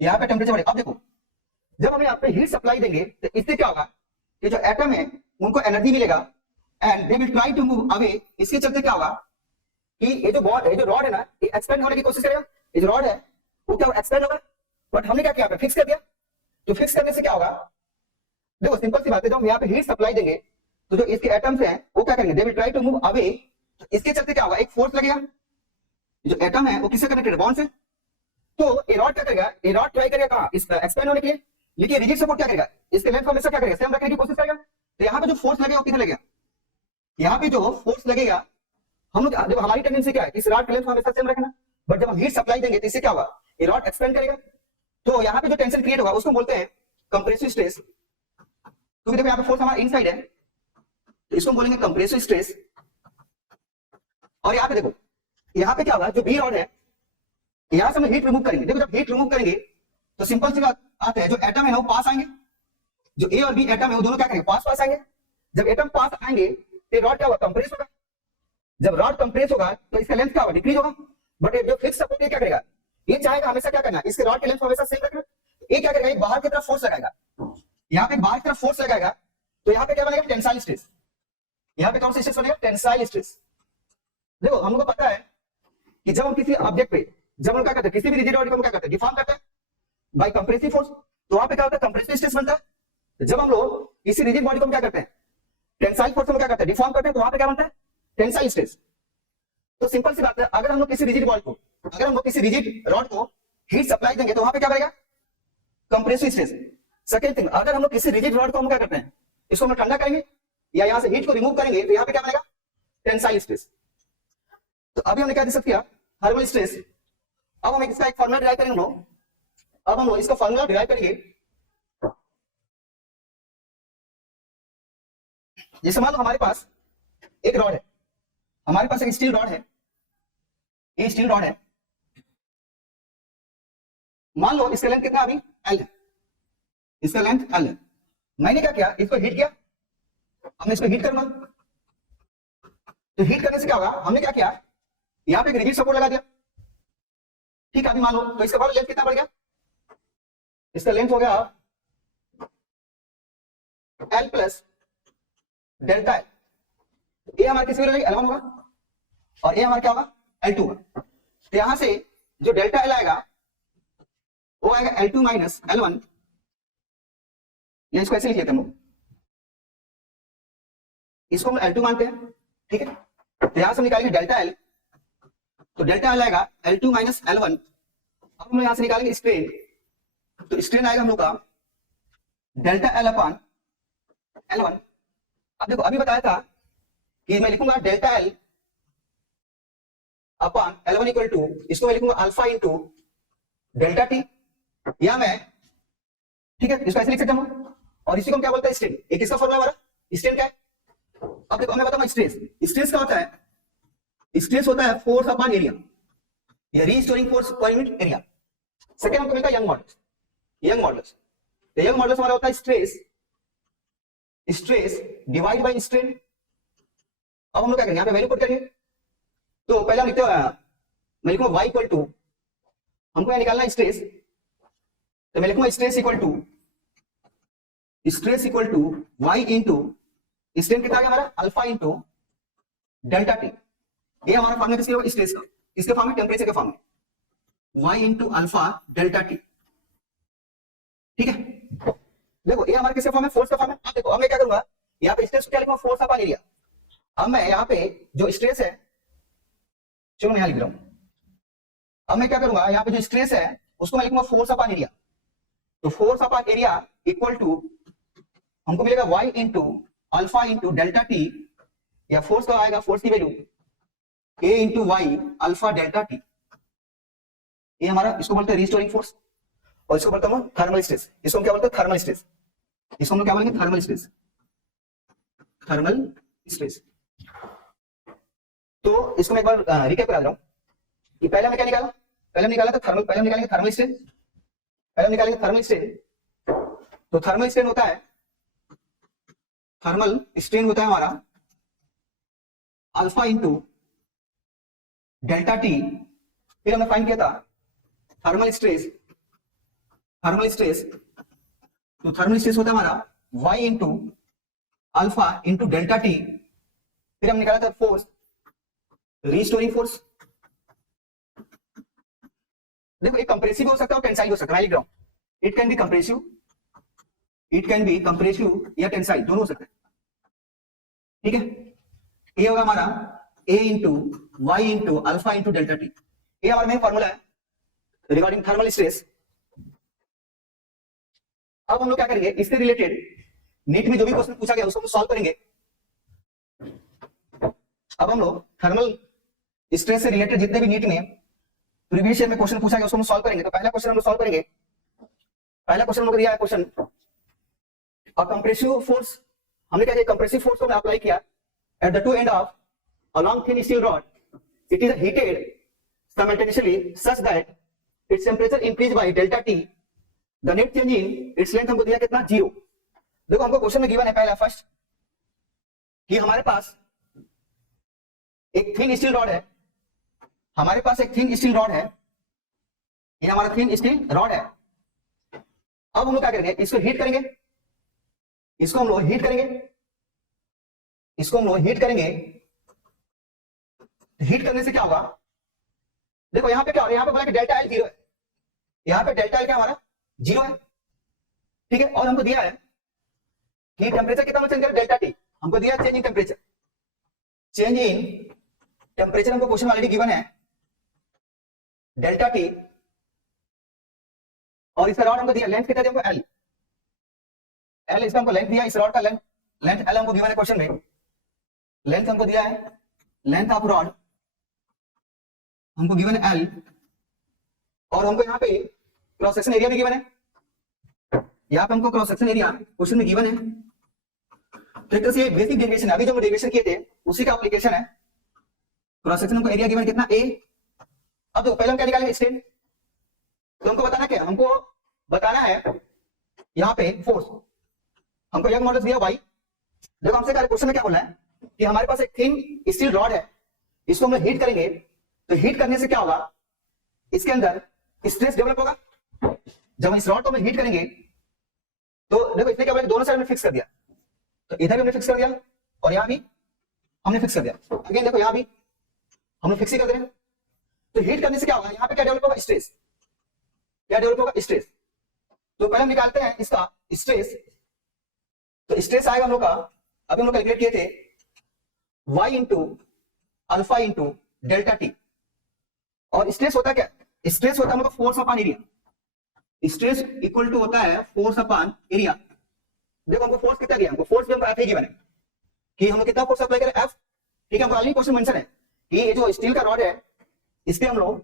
यहाँ पे टेम्परेचर बढ़ेगा। अब देखो जब हम यहाँ पे हीट सप्लाई देंगे तो इससे क्या होगा, ये जो एटम है उनको एनर्जी मिलेगा and they will try to move away. इसके चलते क्या होगा कि ये जो रॉड है ना, ये एक्सपेंड होने की कोशिश करेगा। ये जो रॉड है वो क्या एक्सपेंड होगा, बट हमने क्या किया, फिक्स कर दिया। तो फिक्स करने से क्या होगा, देखो सिंपल सी बात है, जब हम यहाँ पे हीट सप्लाई देंगे तो जो इसके एटम्स हैं वो क्या करेंगे, they will try to move away. तो इसके चलते क्या होगा, एक फोर्स लगेगा। जो एटम है वो किससे कनेक्टेड है, बॉन्ड से। तो ये रॉड क्या करेगा, ये रॉड ट्राई करेगा कहां, इस एक्सपेंड होने के लिए, लेकिन रिजिड सपोर्ट क्या करेगा, इसके लेंथ को हमेशा क्या करेगा, सेम रखने की कोशिश करेगा। तो यहाँ पे जो फोर्स लगेगा वो कितना लगेगा, यहाँ पे जो फोर्स लगेगा, हम लोग जब हमारी टेंडेंसी क्या है, इस रॉड के लेंथ को हमेशा सेम रखना। बट जब हम हीट सप्लाई देंगे तो इससे क्या होगा, ये रॉड एक्सपेंड करेगा। तो यहाँ पे जो टेंशन क्रिएट होगा उसको बोलते हैं कंप्रेसिव स्ट्रेस। क्योंकि देखो यहाँ पे फोर्स हमारा इनसाइड है तो इसको बोलेंगे कंप्रेसिव स्ट्रेस। और यहाँ पे देखो, यहाँ पे क्या होगा, जो बी रॉड है यहां से हम हीट रिमूव करेंगे। देखो जब हीट रिमूव करेंगे तो सिंपल सी बात आते हैं, जो एटम है वो पास आएंगे, जो ए और बी एटम है वो दोनों क्या करेंगे, पास पास आएंगे। जब एटम पास आएंगे तो रॉड क्या होगा, कंप्रेस होगा। जब रॉड कंप्रेस होगा तो इसका लेंथ क्या होगा, डिक्रीज होगा। बट जो फिक्स सपोर्ट ये क्या करेगा, ये चाहेगा हमेशा क्या करना, इसके रॉड के लेंथ को हमेशा सेम रखना। ये क्या करेगा, बाहर की तरफ फोर्स लगाएगा, यहाँ पे बाहर की तरफ फोर्स लगाएगा। तो यहाँ पे क्या बनेगा, टेंसाइल स्ट्रेस। यहाँ पे कौन सा स्ट्रेस बनेगा, टेंसाइल स्ट्रेस। देखो हम लोग को पता है कि जब हम किसी ऑब्जेक्ट पे, जब हम क्या करते हैं, किसी भी रिजिड बॉडी को हम क्या करते हैं, डिफॉर्म करते हैं बाय कंप्रेसिव फोर्स। तो वहां पे क्या होता है, कंप्रेसिव स्ट्रेस बनता है। जब हम लोग किसी रिजिड बॉडी को क्या करते हैं, टेंसाइल फोर्स में क्या करते हैं, डिफॉर्म करते हैं, तो वहां पे क्या बनता है, टेंसाइल स्ट्रेस। तो सिंपल सी बात है, अगर हम लोग किसी रिजिड बॉडी को, अगर हम लोग किसी रिजिड रॉड को हीट सप्लाई देंगे तो वहां पे क्या बनेगा, कंप्रेसिव स्ट्रेस। सेकंड थिंग, अगर हम लोग किसी रिजिड रॉड को हम क्या करते हैं, इसको हम ठंडा करेंगे या यहां से हीट को रिमूव करेंगे तो यहाँ पे क्या बनेगा, टेंसाइल स्ट्रेस। तो अभी हमने क्या डिस्कस किया, थर्मल स्ट्रेस। अब हम इसका एक फॉर्मूला डिराइव करेंगे हम लोग। अब हम लोग इसका फॉर्मूला डिराइव करेंगे। जैसे मान लो हमारे पास एक रॉड है, हमारे पास एक स्टील रॉड है, ये स्टील रॉड है। मान लो इसका लेंथ कितना अभी एल है, इसका लेंथ एल है। मैंने क्या किया, इसको हीट किया। अब मैं इसको हीट करूंगा तो हीट करने से क्या होगा, हमने क्या किया, यहां पे एक रिजिड सपोर्ट लगा दिया। ठीक है, अभी मान लो तो इसका लेंथ कितना बढ़ गया, इसका लेंथ हो गया एल प्लस डेल्टा एल। ए हमारा किसी वजह L1 होगा और ए हमारा क्या होगा, L2 होगा। तो यहां से जो डेल्टा एल आएगा वो आएगा L2 माइनस L1, या इसको ऐसे लिख लेते हैं हम लोग, इसको हम L2 मानते हैं। ठीक है, तो यहां से हम निकालेंगे डेल्टा एल, तो डेल्टा एल आएगा L2 माइनस L1। अब हम यहां से निकालेंगे स्ट्रेन, तो स्ट्रेन आएगा हम लोग का डेल्टा एल अपॉन L1। अब देखो अभी बताया था कि मैं लिखूंगा delta L upon L1 equal to, इसको मैं लिखूंगा अल्फा इंटू डेल्टा टी, या मैं, ठीक है, इसको ऐसे लिख सकता हूं। और इसी को हम क्या बोलते हैं, स्ट्रेन। एक किसका फॉर्मूला हमारा, स्ट्रेन क्या है। अब देखो मैं बताऊंगा स्ट्रेस। स्ट्रेस क्या होता है, स्ट्रेस होता है फोर्स अपॉन एरिया, या restoring force per unit area. Second हमको मिलता है यंग मॉडुलस। यंग मॉडुलस, तो यंग मॉडुलस हमारा होता है stress, stress divide by strain. अब हम लोग क्या करेंगे, यहाँ पे वैल्यू पुट करेंगे। तो पहले हम लिखते हैं, मैं लिखूंगा y इक्वल टू, हमको यहाँ निकालना है स्ट्रेस, तो मैं लिखूंगा stress equal to y into strain कितना आ गया हमारा, अल्फा इंटू डेल्टा टी। ये हमारा फॉर्मूला किसके होगा, स्ट्रेस का। किसके फॉर्म में, टेम्परेचर के फॉर्म में, y into alpha delta T. ठीक है, देखो ये हमारे किसके फॉर्म में, फोर्स का फॉर्म है। अब देखो अब मैं क्या करूंगा, यहाँ पे स्ट्रेस क्या लिखूंगा, फोर्स अपॉन एरिया। अब मैं यहाँ पे जो स्ट्रेस है, चलो मैं यहाँ लिख रहा हूं। अब मैं क्या करूंगा, यहाँ पे जो स्ट्रेस है उसको मैं लिखूंगा फोर्स अपॉन एरिया। तो force upon area equal to हमको मिलेगा y into alpha into delta T, या फोर्स का आएगा, फोर्स की value a into Y alpha delta T. ये हमारा, इसको बोलते हैं रिस्टोरिंग फोर्स, और इसको बोलते हैं थर्मल स्ट्रेस। इसको हम क्या बोलते हैं, थर्मल स्ट्रेस। इसको हम लोग क्या बोलेंगे, थर्मल स्ट्रेस, थर्मल स्ट्रेस। तो इसको मैं एक बार रिकैप करा दे रहा हूं कि पहले हमने क्या निकाला, पहले हम निकाला था थर्मल, पहले हम निकालेंगे थर्मल स्ट्रेन, पहले हम निकालेंगे थर्मल स्ट्रेन। तो थर्मल स्ट्रेन होता है, थर्मल स्ट्रेन होता है हमारा अल्फा इंटू डेल्टा टी, फिर हमने फाइंड किया था थर्मल स्ट्रेस, थर्मल स्ट्रेस, तो थर्मल स्ट्रेस होता है हमारा y into alpha into delta T, फिर हम निकाला था फोर्स, रीस्टोरिंग फोर्स। देखो एक कंप्रेसिव हो सकता है और टेंसाइल हो सकता है, मैं लिख रहा हूं it can be compressive, it can be compressive या टेंसाइल, दोनों हो सकते हैं, ठीक है। ये होगा हमारा a into Y into alpha into delta T, ये हमारा मेन फॉर्मूला है रिगार्डिंग थर्मल स्ट्रेस। अब हम लोग क्या करेंगे, इससे रिलेटेड नीट में जो भी क्वेश्चन पूछा गया उसको हम सॉल्व करेंगे। अब हम लोग थर्मल स्ट्रेस से रिलेटेड जितने भी नीट में प्रीवियस ईयर में क्वेश्चन पूछा गया उसको हम सॉल्व करेंगे। तो पहला क्वेश्चन हम लोग सॉल्व करेंगे। पहला क्वेश्चन हम लोग दिया है क्वेश्चन, और कंप्रेसिव फोर्स, हमने क्या किया, कंप्रेसिव फोर्स को हमने अप्लाई किया at the two end of a long thin steel rod, it is heated simultaneously such that its temperature increased by delta t, the net change in its length हमको दिया कितना, 0। देखो हमको question में given है पहला first कि हमारे पास एक थिन स्टील रॉड है, हमारे पास एक थिन स्टील रॉड है, ये हमारा थिन स्टील रॉड है। अब हम लोग क्या करेंगे, इसको हीट करेंगे, इसको हम लोग हीट करेंगे, इसको हम लोग हीट करेंगे। हीट करने से क्या होगा, देखो यहां पे क्या हो रहा है, यहां पे बोला कि डेल्टा एल 0 है, यहां पे डेल्टा एल क्या हमारा 0 है, ठीक है। और हमको दिया है कि टेम्परेचर कितना चेंज करें, डेल्टा टी, हमको दिया change in temperature, change in temperature हमको क्वेश्चन ऑलरेडी गिवन है डेल्टा टी, और इसका रॉड हमको दिया लेंथ कितना दिया हमको एल, एल इसका हमको लेंथ दिया, इस रॉड का लेंथ एल हमको गिवन है क्वेश्चन में, लेंथ हमको दिया है, लेंथ ऑफ रॉड हमको गिवन है एल, और हमको यहाँ पे क्रॉस सेक्शन एरिया भी गिवन है, यहाँ पे हमको क्रॉस सेक्शन एरिया क्वेश्चन में गिवन है। तो एक तरह से बेसिक डेरिवेशन है, अभी जो हम डेरिवेशन किए थे उसी का एप्लीकेशन है। क्रॉस सेक्शन हमको एरिया गिवन कितना, ए। अब तो पहले हम क्या निकालेंगे, स्ट्रेन, तो हमको बताना क्या, हमको बताना है यहाँ पे फोर्स, हमको यंग मॉडल्स दिया वाई। देखो हमसे क्वेश्चन में क्या बोला है कि हमारे पास एक थिन स्टील रॉड है, इसको हम हीट करेंगे, तो हीट करने से क्या होगा, इसके अंदर स्ट्रेस डेवलप होगा। जब हम इस रॉड को हम हीट करेंगे तो देखो इसने क्या बोला, दोनों साइड में फिक्स कर दिया, तो इधर भी हमने फिक्स कर दिया और यहां भी हमने फिक्स कर दिया। अगेन देखो यहां भी हमने फिक्स ही कर दिया, तो हीट करने से क्या होगा, यहां पे क्या डेवलप होगा, स्ट्रेस, क्या डेवलप होगा, स्ट्रेस। तो पहले हम निकालते हैं इसका स्ट्रेस, तो स्ट्रेस आएगा हम लोग का, अभी हम लोग कैलकुलेट किए थे y into alpha into delta T, और स्ट्रेस होता है क्या, स्ट्रेस होता है हम लोग force upon area, stress equal to होता है फोर्स अपॉन एरिया। देखो हमको फोर्स कितना दिया, हमको फोर्स भी हमको एफ ही गिवन है कि हम लोग कितना फोर्स अप्लाई करें, एफ, ठीक है। हमको ऑलरेडी क्वेश्चन मेंशन है कि ये जो स्टील का रॉड है इस पे हम लोग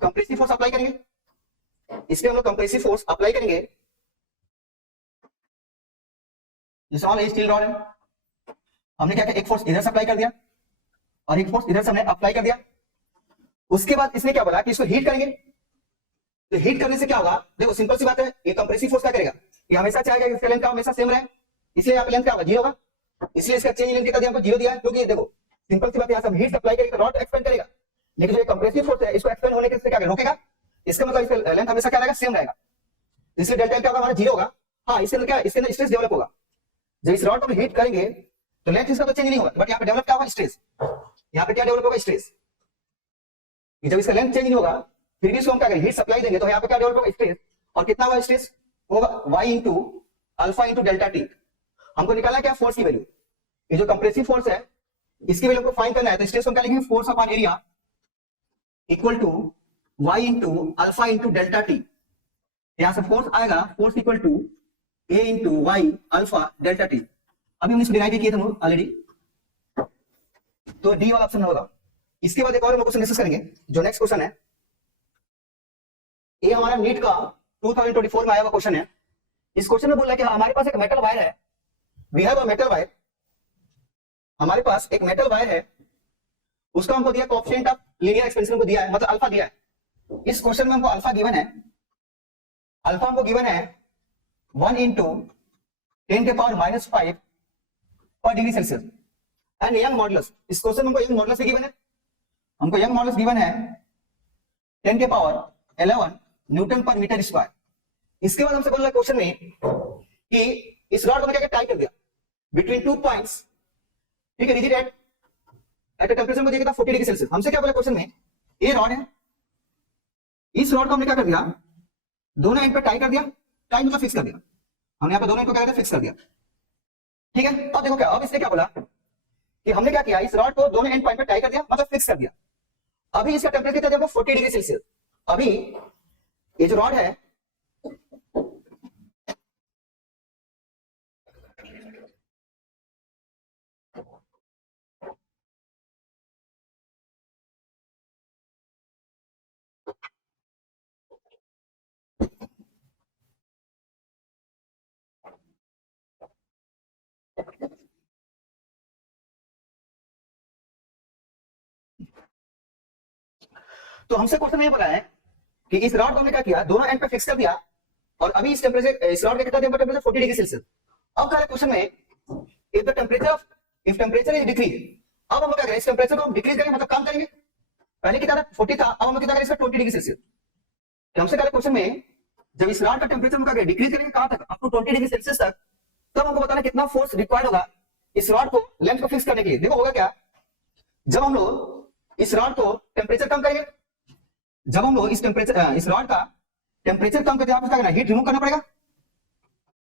कंप्रेसिव फोर्स अप्लाई करेंगे, इस पे हम लोग कंप्रेसिव फोर्स अप्लाई करेंगे। जैसे मान लो स्टील रॉड है, हमने क्या किया, एक फोर्स इधर से अप्लाई कर दिया और एक फोर्स इधर से हमने अप्लाई कर दिया। उसके बाद इसने क्या बोला कि इसको हीट करेंगे, तो हीट करने से क्या होगा, देखो सिंपल सी बात है, ये कंप्रेसिव फोर्स क्या करेगा, ये हमेशा चाहेगा इसका लेंथ का हमेशा सेम रहे, इसलिए यहाँ पे लेंथ क्या होगा, 0 होगा, इसलिए इसका चेंज लेंथ कितना दिया, हमको 0 दिया है, क्योंकि देखो सिंपल सी बात है, यहाँ से हम हीट अप्लाई करेंगे तो रॉड एक्सपेंड करेगा, लेकिन जो कंप्रेसिव फोर्स है इसको एक्सपेंड होने के क्या रोकेगा, इसका मतलब इसका लेंथ हमेशा क्या रहेगा, सेम रहेगा, इसलिए डेल्टा क्या होगा हमारा 0 होगा। हाँ, इसके अंदर क्या, इसके अंदर स्ट्रेस डेवलप होगा, जब इस रॉड को हीट करेंगे तो लेंथ इसका तो चेंज नहीं होगा, बट यहाँ पे डेवलप क्या होगा, स्ट्रेस, यहाँ पे क्या डेवलप होगा, स्ट्रेस। जब इसका लेंथ चेंज नहीं होगा फिर भी इसको हम क्या करेंगे, हीट सप्लाई देंगे, तो यहाँ पे क्या डेवलप होगा, स्ट्रेस, और कितना होगा स्ट्रेस होगा, y into alpha into delta T. हमको निकालना क्या, फोर्स की वैल्यू, ये जो कंप्रेसिव फोर्स है इसकी वैल्यू को फाइंड करना है, तो स्ट्रेस को क्या लिखेंगे, force upon area equal to y into alpha into delta T. यहां से फोर्स आएगा, force equal to a into Y alpha delta T. अभी हमने इसको डिराइव किए थे ऑलरेडी, तो डी वाला ऑप्शन होगा। इसके बाद एक और क्वेश्चन डिस्कस करेंगे, जो नेक्स्ट क्वेश्चन है, ये हमारा नीट का 2024 में आया हुआ क्वेश्चन है। इस क्वेश्चन में बोल रहा है कि हमारे पास एक मेटल वायर है, we have a metal wire, हमारे पास एक मेटल वायर है, उसका हमको दिया कोएफिशिएंट ऑफ लीनियर एक्सपेंशन को दिया है, मतलब अल्फा दिया है। इस क्वेश्चन में हमको अल्फा गिवन है, अल्फा हमको गिवन है 1 इंटू 10⁻⁵ पर degree Celsius. And young modulus. इस क्वेश्चन में हमको यंग मॉडुलस गिवन है, हमको यंग मॉडुलस गिवन है 10 के power 11 newton per metre square. इसके बाद हमसे बोल रहा है क्वेश्चन में कि इस रॉड को क्या टाई कर दिया बिटवीन 2 पॉइंट्स, ठीक है, रिजिड एट अ टेंपरेचर को दिया 40 डिग्री सेल्सियस। हमसे क्या बोला क्वेश्चन में, ये रॉड है, इस रॉड को हमने क्या कर दिया, दोनों एंड पे टाई कर दिया, टाई मतलब फिक्स कर दिया, हमने यहाँ पे दोनों एंड को क्या कर दिया, फिक्स कर दिया, ठीक है। अब देखो क्या, अब इसने क्या बोला कि हमने क्या किया, इस रॉड को दोनों एंड पॉइंट पे टाई कर दिया मतलब फिक्स कर दिया। अभी इसका टेंपरेचर कितना है, 40 डिग्री सेल्सियस। अभी ये जो रॉड है तो हमसे क्वेश्चन ये बोला है कि इस रॉड को हमने क्या किया, दोनों एंड पे फिक्स कर दिया और अभी इस टेंपरेचर, इस रॉड का कितना टेंपरेचर 40 डिग्री सेल्सियस। अब कह रहे क्वेश्चन में if the temperature is decrease, अब हम क्या करें, इस टेंपरेचर को हम डिक्रीज करेंगे मतलब कम करेंगे। पहले कितना था 40 था, अब हम कितना करें इसका 20 डिग्री सेल्सियस। तो हमसे कह रहे क्वेश्चन में जब इस रॉड का टेंपरेचर हम क्या करें, डिक्रीज करेंगे कहां तक, अप टू 20 डिग्री सेल्सियस तक, तब हमको बताना कितना फोर्स रिक्वायर्ड होगा इस रॉड को लेंथ को फिक्स करने के लिए। देखो होगा क्या, जब हम लोग इस रॉड को टेंपरेचर कम करेंगे, जब हम लोग इस रॉड का टेंपरेचर कम करते हैं, हीट रिमूव करना पड़ेगा।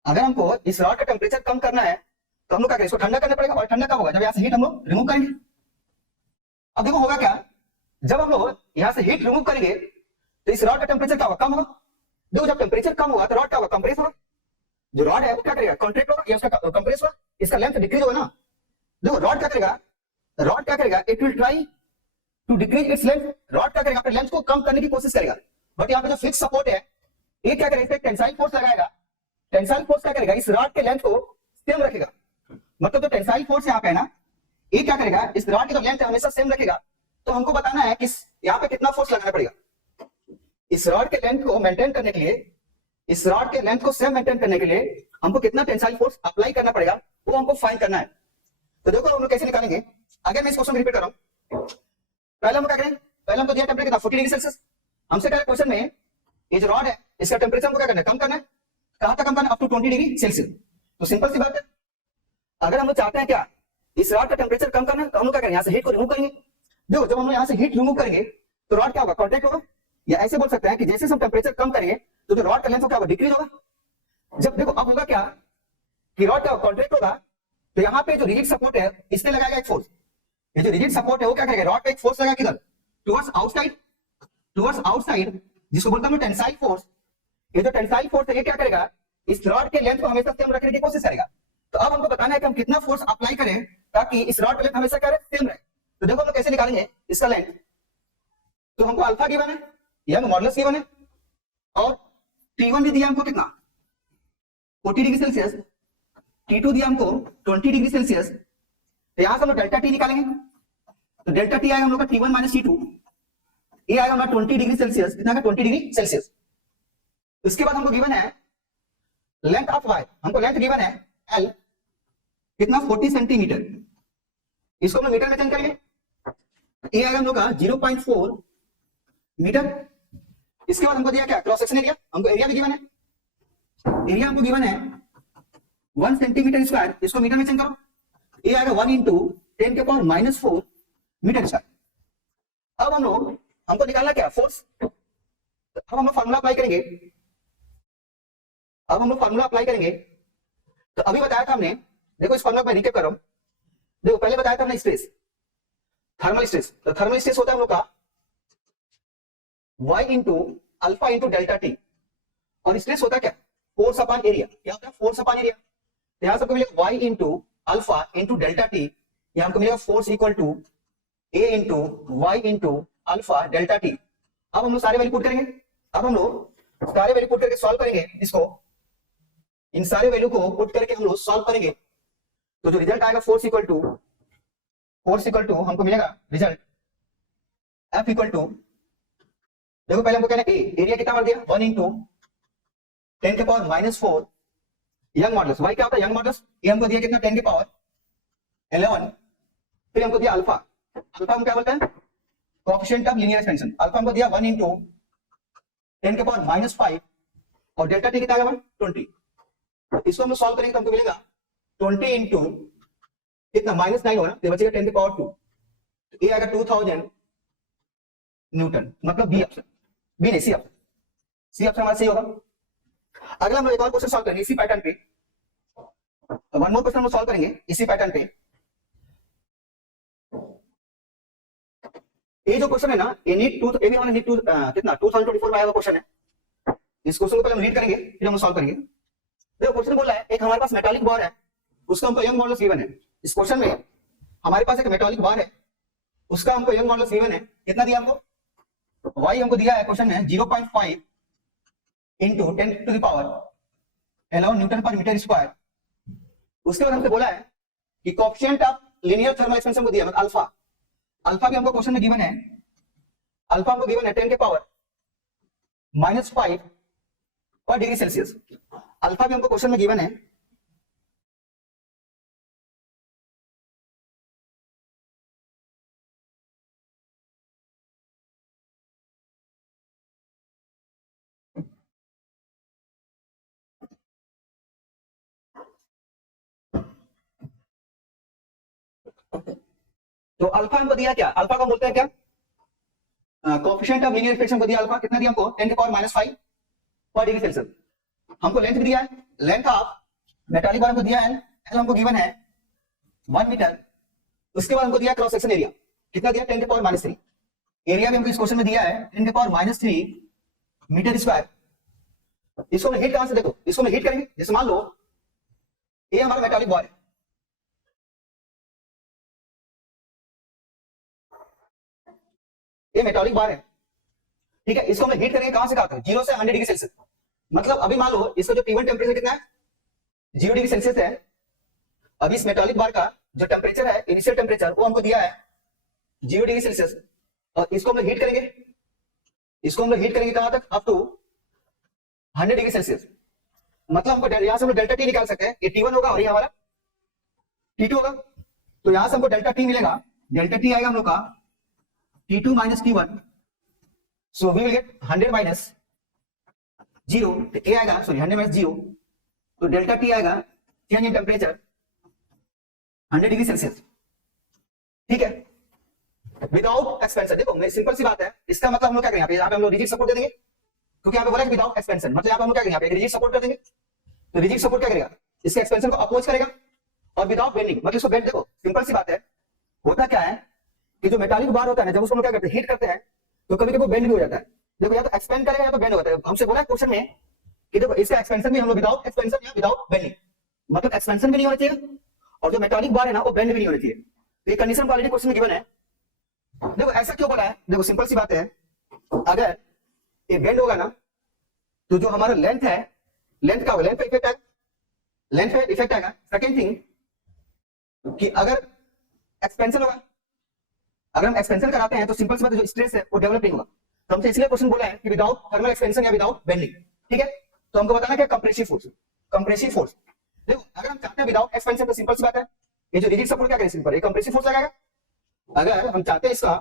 अगर हमको इस रॉड का टेंपरेचर कम करना है तो हम लोग क्या करें, इसको ठंडा करना पड़ेगा, और ठंडा कब होगा, जब यहाँ से हीट हम लोग रिमूव करेंगे। अब देखो होगा क्या, जब हम लोग यहाँ से हीट रिमूव करेंगे तो इस रॉड का टेंपरेचर क्या होगा, कम होगा। देखो जब टेंपरेचर कम होगा तो रॉड क्या होगा, कंप्रेस होगा। जो रॉड है वो क्या करेगा, कॉन्ट्रैक्ट होगा या उसका कंप्रेस होगा, इसका लेंथ डिक्रीज होगा ना। देखो रॉड क्या करेगा, रॉड क्या करेगा, it will try to decrease its length. Rod क्या करेगा, अपने लेंथ को कम करने की कोशिश करेगा। बट यहाँ पे जो फिक्स सपोर्ट है ये क्या करेगा, इस पे टेंसाइल फोर्स लगाएगा। टेंसाइल फोर्स क्या करेगा, इस रॉड के लेंथ को सेम रखेगा। मतलब जो टेंसाइल फोर्स यहाँ पे है ना, ये क्या करेगा, इस रॉड की जो लेंथ है हमेशा सेम रखेगा। तो हमको बताना है कि यहाँ पे कितना फोर्स लगाना पड़ेगा इस रॉड के लेंथ को मेंटेन करने के लिए, इस रॉड के लेंथ को सेम मेंटेन करने के लिए हमको कितना टेंसाइल फोर्स अप्लाई करना पड़ेगा, वो हमको फाइंड करना है। तो देखो हम लोग कैसे निकालेंगे। अगर मैं इस क्वेश्चन को रिपीट कर रहा हूं, पहले हम क्या करें, पहले हमको दिया टेंपरेचर 40 डिग्री सेल्सियस। हमसे कह रहे क्वेश्चन में ये जो रॉड है इसका टेंपरेचर हमको क्या करना है, कम करना है। कहां तक कम करना है, अप टू 20 डिग्री सेल्सियस। तो सिंपल सी बात है, अगर हम लोग चाहते हैं क्या इस रॉड का टेंपरेचर कम करना है, तो हम लोग क्या करेंगे, यहाँ से हीट को रिमूव करेंगे। देखो जब हम लोग यहाँ से हीट रिमूव करेंगे तो रॉड क्या होगा, कॉन्ट्रैक्ट होगा। या ऐसे बोल सकते हैं कि जैसे हम टेंपरेचर कम करेंगे तो जो रॉड का लेंथ क्या होगा, डिक्रीज होगा। जब देखो अब होगा क्या कि रॉड का कॉन्ट्रैक्ट होगा, तो यहाँ पे जो रिजिड सपोर्ट है इसने लगाएगा एक फोर्स। ये जो रिजिड सपोर्ट है वो क्या करेगा, रॉड पे एक फोर्स लगा किधर, टुवर्ड्स आउटसाइड, जिसको बोलता हूं टेंसाइल फोर्स। ये जो टेंसाइल फोर्स है ये क्या करेगा, इस रॉड के लेंथ को हमेशा सेम रखने की कोशिश करेगा। तो अब हमको बताना है कि हम कितना फोर्स अप्लाई करें ताकि इस रॉड का लेंथ हमेशा क्या रहे, सेम रहे। तो देखो हम लोग कैसे निकालेंगे इसका लेंथ। तो हमको अल्फा गिवन है, यंग मॉडुलस गिवन है, और T1 भी दिया हमको कितना 40 डिग्री सेल्सियस, T2 दिया हमको 20 डिग्री सेल्सियस। तो यहां से हम लोग डेल्टा टी निकालेंगे। तो डेल्टा टी आएगा हम लोग का T1 माइनस T2, ये आएगा हमारा 20 डिग्री सेल्सियस, कितना का 20 डिग्री सेल्सियस। इसके बाद हमको गिवन है लेंथ ऑफ वायर, हमको लेंथ गिवन है L, कितना 40 सेंटीमीटर। इसको हम मीटर में चेंज करेंगे, ये आएगा हम लोग का 0.4 मीटर। इसके बाद हमको दिया क्या, क्रॉस सेक्शन एरिया, हमको एरिया भी गिवन है, एरिया हमको गिवन है 1 सेंटीमीटर स्क्वायर। इसको मीटर में चेंज करो, ये आएगा 1 इंटू 10 के पावर -4 मीटर स्क्वायर। अब हम लोग हमको निकालना क्या, फोर्स। अब हम लोग फार्मूला अप्लाई करेंगे, तो अभी बताया था हमने, देखो इस फार्मूला पर रिकैप कर रहा हूं। देखो पहले बताया था हमने स्ट्रेस, थर्मल स्ट्रेस। तो थर्मल स्ट्रेस होता है हम लोग का y into alpha into delta T, और स्ट्रेस होता है क्या, फोर्स अपॉन एरिया। क्या होता है, फोर्स अपॉन एरिया। तो यहां से हमको मिलेगा y into alpha into delta T, यहां हमको मिलेगा force equal to a into Y into alpha delta T. अब हम लोग सारे वैल्यू पुट करेंगे, अब हम लोग सारे वैल्यू पुट करके सॉल्व करेंगे इसको, इन सारे वैल्यू को पुट करके हम लोग सॉल्व करेंगे। तो जो रिजल्ट आएगा फोर्स इक्वल टू हमको मिलेगा रिजल्ट F इक्वल टू, देखो पहले हमको कहना है एरिया कितना मार दिया 1 इंटू 10 के पावर -4 यंग मॉडुलस। वाई क्या होता है, यंग मॉडुलस। ये हमको दिया कितना 10 के पावर 11 फिर हमको दिया अल्फा, अल्फा हम क्या बोलते हैं, coefficient of linear expansion. Alpha हमको दिया 1 इंटू 10 के पावर -5 और डेल्टा टी कितना आएगा 20। इसको हम सॉल्व करेंगे तो हमको मिलेगा 20 इंटू कितना -9 होगा, तो बचेगा 10 के पावर 2, तो ये आएगा 2000 न्यूटन, मतलब बी ऑप्शन, बी नहीं सी ऑप्शन, सी ऑप्शन हमारा सही होगा। अगला हम लोग एक और क्वेश्चन सॉल्व करेंगे इसी पैटर्न पे, वन मोर क्वेश्चन हम सॉल्व करेंगे इसी पैटर्न पे। ये जो क्वेश्चन है ना, ये नीट 2, ये भी हमारा नीट 2 कितना 2024 में आया हुआ क्वेश्चन है। इस क्वेश्चन को पहले हम रीड करेंगे फिर हम सॉल्व करेंगे। देखो क्वेश्चन बोल रहा है एक हमारे पास मेटालिक बार है, उसका हमको यंग मॉडुलस गिवन है। इस क्वेश्चन में हमारे पास एक मेटालिक बार है, उसका हमको यंग मॉडुलस गिवन है, कितना दिया हमको, y हमको दिया है क्वेश्चन में 0.5 into 10 to the power 11 newton per metre square. उसके बाद हमसे बोला है कि coefficient of linear thermal expansion को दिया मतलब अल्फा, अल्फा भी हमको क्वेश्चन में गिवन है, अल्फा हमको गिवन है 10 के पावर -5 पर डिग्री सेल्सियस। अल्फा भी हमको क्वेश्चन में गिवन है, तो अल्फा हमको दिया क्या, अल्फा को बोलते हैं क्या, कोएफिशिएंट ऑफ लीनियर एक्सपेंशन को दिया अल्फा, कितना दिया हमको 10 के पावर -5 पर डिग्री सेल्सियस। हमको लेंथ भी दिया है, लेंथ ऑफ मेटालिक बार हमको दिया है, एल हमको गिवन है 1 मीटर। उसके बाद हमको दिया क्रॉस सेक्शन एरिया, कितना दिया 10 के पावर -3। एरिया भी हमको इस क्वेश्चन में दिया है 10 के पावर -3 मीटर स्क्वायर। इसको हम हिट कहां से, देखो इसको हम हिट करेंगे, जैसे मान लो ये हमारा मेटालिक बार है, ये मेटालिक बार है, ठीक है। इसको हम हीट करेंगे कहां से, कहां तक, 0 से 100 डिग्री सेल्सियस। मतलब अभी मान लो इसका जो T1 टेंपरेचर कितना है 0 डिग्री सेल्सियस है। अभी इस मेटालिक बार का जो टेंपरेचर है, इनिशियल टेंपरेचर, वो हमको दिया है 0 डिग्री सेल्सियस। और इसको हम लोग हीट करेंगे, इसको हम लोग हीट करेंगे कहां तक, अप टू 100 डिग्री सेल्सियस। मतलब हमको यहां से हम लोग डेल्टा टी निकाल सकते हैं, ये T1 होगा और ये हमारा T2 होगा। तो यहां से हमको डेल्टा टी मिलेगा, डेल्टा टी आएगा हम लोग का T2 minus T1, so we will get 100 minus 0, तो A आएगा, सॉरी 100 minus 0, तो डेल्टा T आएगा change in temperature 100 degree Celsius, ठीक है, विदाउट एक्सपेंशन। देखो मेरी सिंपल सी बात है, इसका मतलब हम लोग क्या करेंगे, यहाँ पे हम लोग रिजिड सपोर्ट दे देंगे, क्योंकि यहाँ पे बोला है विदाउट एक्सपेंशन, मतलब यहाँ पे हम लोग क्या करेंगे, रिजिड सपोर्ट कर देंगे। तो रिजिड सपोर्ट क्या करेगा, इसके एक्सपेंशन को अपोज करेगा, और विदाउट बेंडिंग, मतलब इसको बेंड, देखो सिंपल सी बात है, होता क्या है कि जो मेटालिक बार होता है ना, जब उसको हम क्या करते हैं, हीट करते हैं, तो कभी कभी बेंड भी हो जाता है। देखो या तो एक्सपेंड करेगा या तो बेंड होता है। हमसे बोला है क्वेश्चन में कि देखो इसका एक्सपेंशन भी हम लोग विदाउट एक्सपेंशन या विदाउट बेंडिंग, मतलब एक्सपेंशन भी नहीं होना चाहिए और जो मेटालिक बार है ना वो बेंड भी नहीं होना चाहिए। तो ये कंडीशन ऑलरेडी क्वेश्चन में गिवन है। देखो ऐसा क्यों बोला है, देखो सिंपल सी बात है, अगर ये बेंड होगा ना तो जो हमारा लेंथ है, लेंथ का लेंथ पे इफेक्ट आएगा, लेंथ पे इफेक्ट आएगा। सेकंड थिंग कि अगर एक्सपेंशन होगा, अगर हम एक्सपेंशन कराते हैं तो सिंपल सी बात है, जो स्ट्रेस है वो डेवलप नहीं होगा। तो हमसे इसलिए क्वेश्चन बोला है कि विदाउट थर्मल एक्सपेंशन या विदाउट बेंडिंग, ठीक है। तो हमको बताना क्या, कंप्रेसिव फोर्स, कंप्रेसिव फोर्स। देखो अगर हम चाहते हैं विदाउट एक्सपेंशन तो सिंपल सी बात है, ये जो रिजिड सपोर्ट क्या करेगा, सिंपल ये कंप्रेसिव फोर्स लगाएगा। अगर हम चाहते हैं इसका,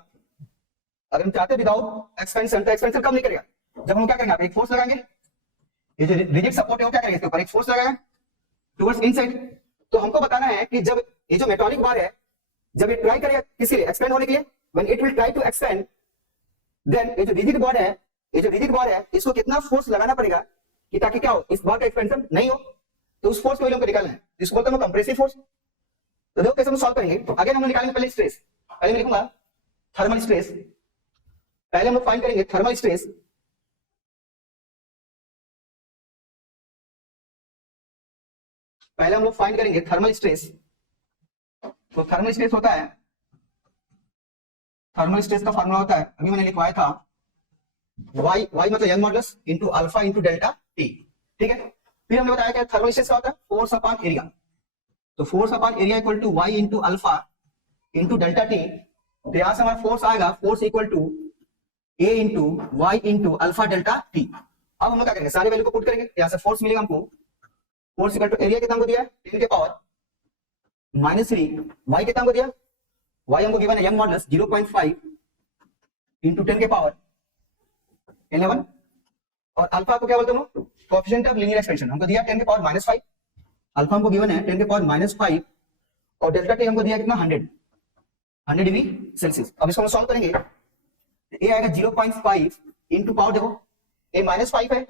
अगर हम चाहते हैं विदाउट एक्सपेंशन, तो एक्सपेंशन कब नहीं करेगा, जब हम क्या करेंगे, आप एक फोर्स लगाएंगे, ये जो रिजिड सपोर्ट है वो क्या करेगा, इसके ऊपर एक फोर्स लगाएगा टुवर्ड्स इनसाइड। तो हमको बताना है कि जब ये जो मेटालिक बार है, जब ये ट्राई करेगा किसके लिए, एक्सपेंड होने के लिए, when it will try to expand, then ये जो रिजिड बार है, ये जो रिजिड बार है, इसको कितना फोर्स लगाना पड़ेगा कि ताकि क्या हो, इस बार का एक्सपेंशन नहीं हो। तो उस फोर्स को हमको निकालना है, इसको बोलते हैं कंप्रेसिव फोर्स। तो देखो कैसे हम सॉल्व करेंगे। तो आगे हम निकालेंगे पहले स्ट्रेस, पहले मैं लिखूंगा थर्मल स्ट्रेस, पहले हम लोग फाइंड करेंगे थर्मल स्ट्रेस। पहले हम लोग फाइंड करेंगे थर्मल स्ट्रेस। तो थर्मल स्ट्रेस होता है, थर्मल स्ट्रेस का फार्मूला होता है, अभी मैंने लिखवाया था, y मतलब young modulus into alpha into delta T, ठीक है। फिर हमने बताया कि थर्मल स्ट्रेस क्या होता है, फोर्स अपॉन एरिया। तो force upon area equal to y into alpha into delta T. तो यहां से हमारा फोर्स आएगा, force equal to a into y into alpha delta T. अब हम लोग क्या करेंगे, सारी वैल्यू को पुट करेंगे, यहां से फोर्स मिलेगा हमको, फोर्स इक्वल टू एरिया कितना हमको दिया है 10 के पावर -3, y कितना हमको दिया y हमको गिवन है यंग मॉडुलस 0.5 इंटू 10 के पावर 11 और अल्फा को क्या बोलते हैं हम, कोएफिशिएंट ऑफ लीनियर एक्सपेंशन हमको दिया 10 के पावर -5, अल्फा हमको गिवन है 10 के पावर -5 और डेल्टा टी हमको दिया कितना 100 डिग्री सेल्सियस। अब इसको हम सॉल्व करेंगे, ए आएगा 0.5 इंटू पावर, देखो ए -5 है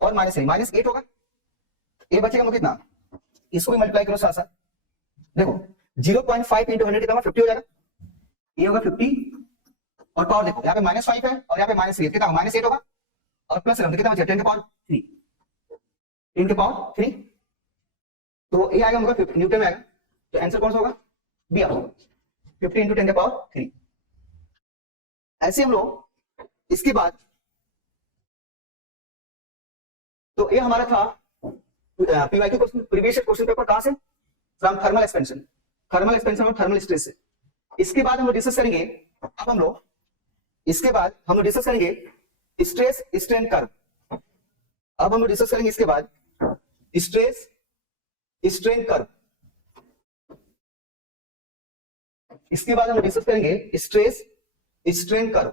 और -8 होगा, ए बचेगा हमको कितना, इसको भी मल्टीप्लाई करो साथ साथ, देखो 0.5 इंटू 100 कितना 50 हो जाएगा, ये होगा 50 और पावर देखो यहाँ पे -5 है और यहाँ पे -8 कितना -8 होगा और प्लस कितना बचेगा 10 के पावर 3, 10 के पावर 3, तो ये आएगा हमको 50 न्यूटन में आएगा, तो आंसर कौन सा होगा, बी होगा 50 इंटू 10 के पावर 3। ऐसे हम लोग इसके बाद, तो ये हमारा था PYQ question, previous question paper कहां से, फ्रॉम थर्मल एक्सपेंशन और थर्मल स्ट्रेस से। इसके बाद हम लोग डिस्कस करेंगे, अब हम लोग इसके बाद हम लोग डिस्कस करेंगे स्ट्रेस स्ट्रेन कर्व। अब हम लोग डिस्कस करेंगे इसके बाद स्ट्रेस स्ट्रेन कर्व, इसके बाद हम डिस्कस करेंगे stress strain curve,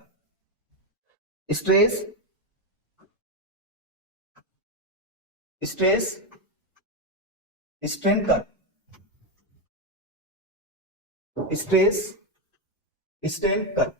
stress stress strain curve, stress strain curve.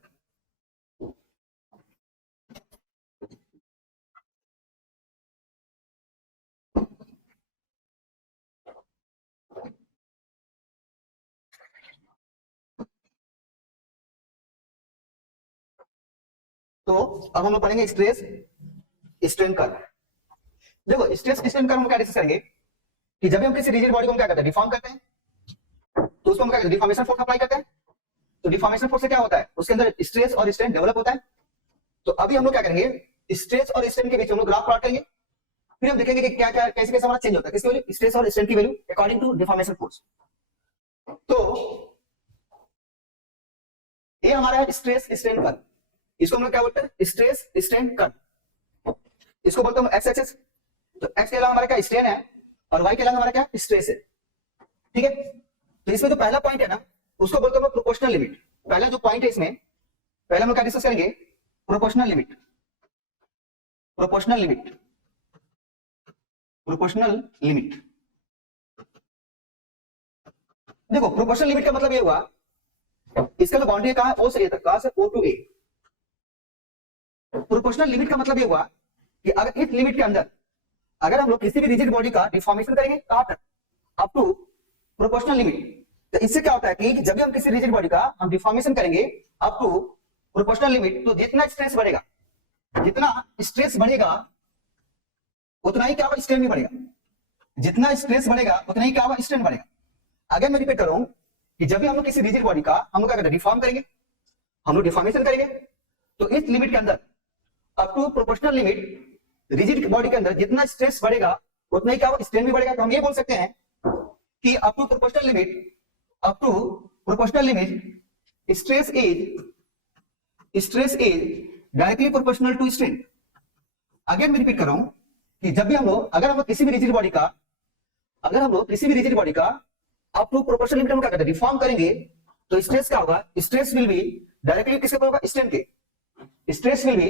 तो अब हम लोग पढ़ेंगे स्ट्रेस स्ट्रेन कर्व। देखो स्ट्रेस स्ट्रेन कर्व हम क्या डिस्कस करेंगे कि जब भी हम किसी रिजिड बॉडी को हम क्या करते हैं, डिफॉर्म करते हैं, तो उसको हम क्या करते हैं, डिफॉर्मेशन फोर्स अप्लाई करते हैं। तो डिफॉर्मेशन फोर्स से क्या होता है, उसके अंदर स्ट्रेस और स्ट्रेन डेवलप होता है। तो अभी हम लोग क्या करेंगे, स्ट्रेस और स्ट्रेन के बीच हम लोग ग्राफ प्लॉट करेंगे, फिर हम देखेंगे कि क्या क्या कैसे कैसे हमारा चेंज होता है, किसकी वैल्यू, स्ट्रेस और स्ट्रेन की value according to deformation force. तो ये हमारा है स्ट्रेस स्ट्रेन कर्व, इसको हम लोग क्या बोलते हैं, स्ट्रेस स्ट्रेन कर्व, इसको बोलते हैं एक्स एक्सिस। तो एक्स के अलावा हमारा क्या स्ट्रेन है और वाई के अलावा हमारा क्या स्ट्रेस है, ठीक है। तो इसमें जो पहला पॉइंट है ना, उसको बोलते हैं प्रोपोर्शनल लिमिट। पहला जो पॉइंट है इसमें, पहले हम क्या डिस्कस करेंगे, proportional limit, proportional limit, proportional limit. देखो प्रोपोर्शनल लिमिट का मतलब ये हुआ, इसका जो बाउंड्री कहां है, ओ से ए तक, कहां से, ओ टू ए। प्रोपोर्शनल लिमिट का मतलब ये हुआ कि अगर इस लिमिट के अंदर अगर हम लोग किसी भी रिजिड बॉडी का डिफॉर्मेशन करेंगे कहां तक, अप टू प्रोपोर्शनल लिमिट। तो इससे क्या होता है कि जब भी हम किसी रिजिड बॉडी का हम डिफॉर्मेशन करेंगे अप टू प्रोपोर्शनल लिमिट, तो जितना स्ट्रेस बढ़ेगा, जितना स्ट्रेस बढ़ेगा उतना ही क्या होगा, स्ट्रेन भी बढ़ेगा, जितना स्ट्रेस बढ़ेगा उतना ही क्या होगा, स्ट्रेन बढ़ेगा। अगर मैं रिपीट करूं कि जब भी हम लोग किसी रिजिड बॉडी का हम लोग क्या करते हैं, डिफॉर्म करेंगे, हम लोग डिफॉर्मेशन करेंगे, तो इस लिमिट के अंदर up to proportional limit rigid body के अंदर जितना स्ट्रेस बढ़ेगा उतना ही क्या होगा, स्ट्रेन भी बढ़ेगा। तो हम ये बोल सकते हैं कि up to proportional limit, up to proportional limit stress is directly proportional to strain. Again मैं रिपीट कर रहा हूं कि जब भी हम लोग अगर हम लोग किसी भी रिजिड बॉडी का, अगर हम लोग किसी भी रिजिड बॉडी का अप टू प्रोपोर्शनल लिमिट हम क्या करते हैं, डिफॉर्म करेंगे, तो स्ट्रेस क्या होगा, स्ट्रेस विल बी डायरेक्टली किसके ऊपर होगा, स्ट्रेन के, stress will be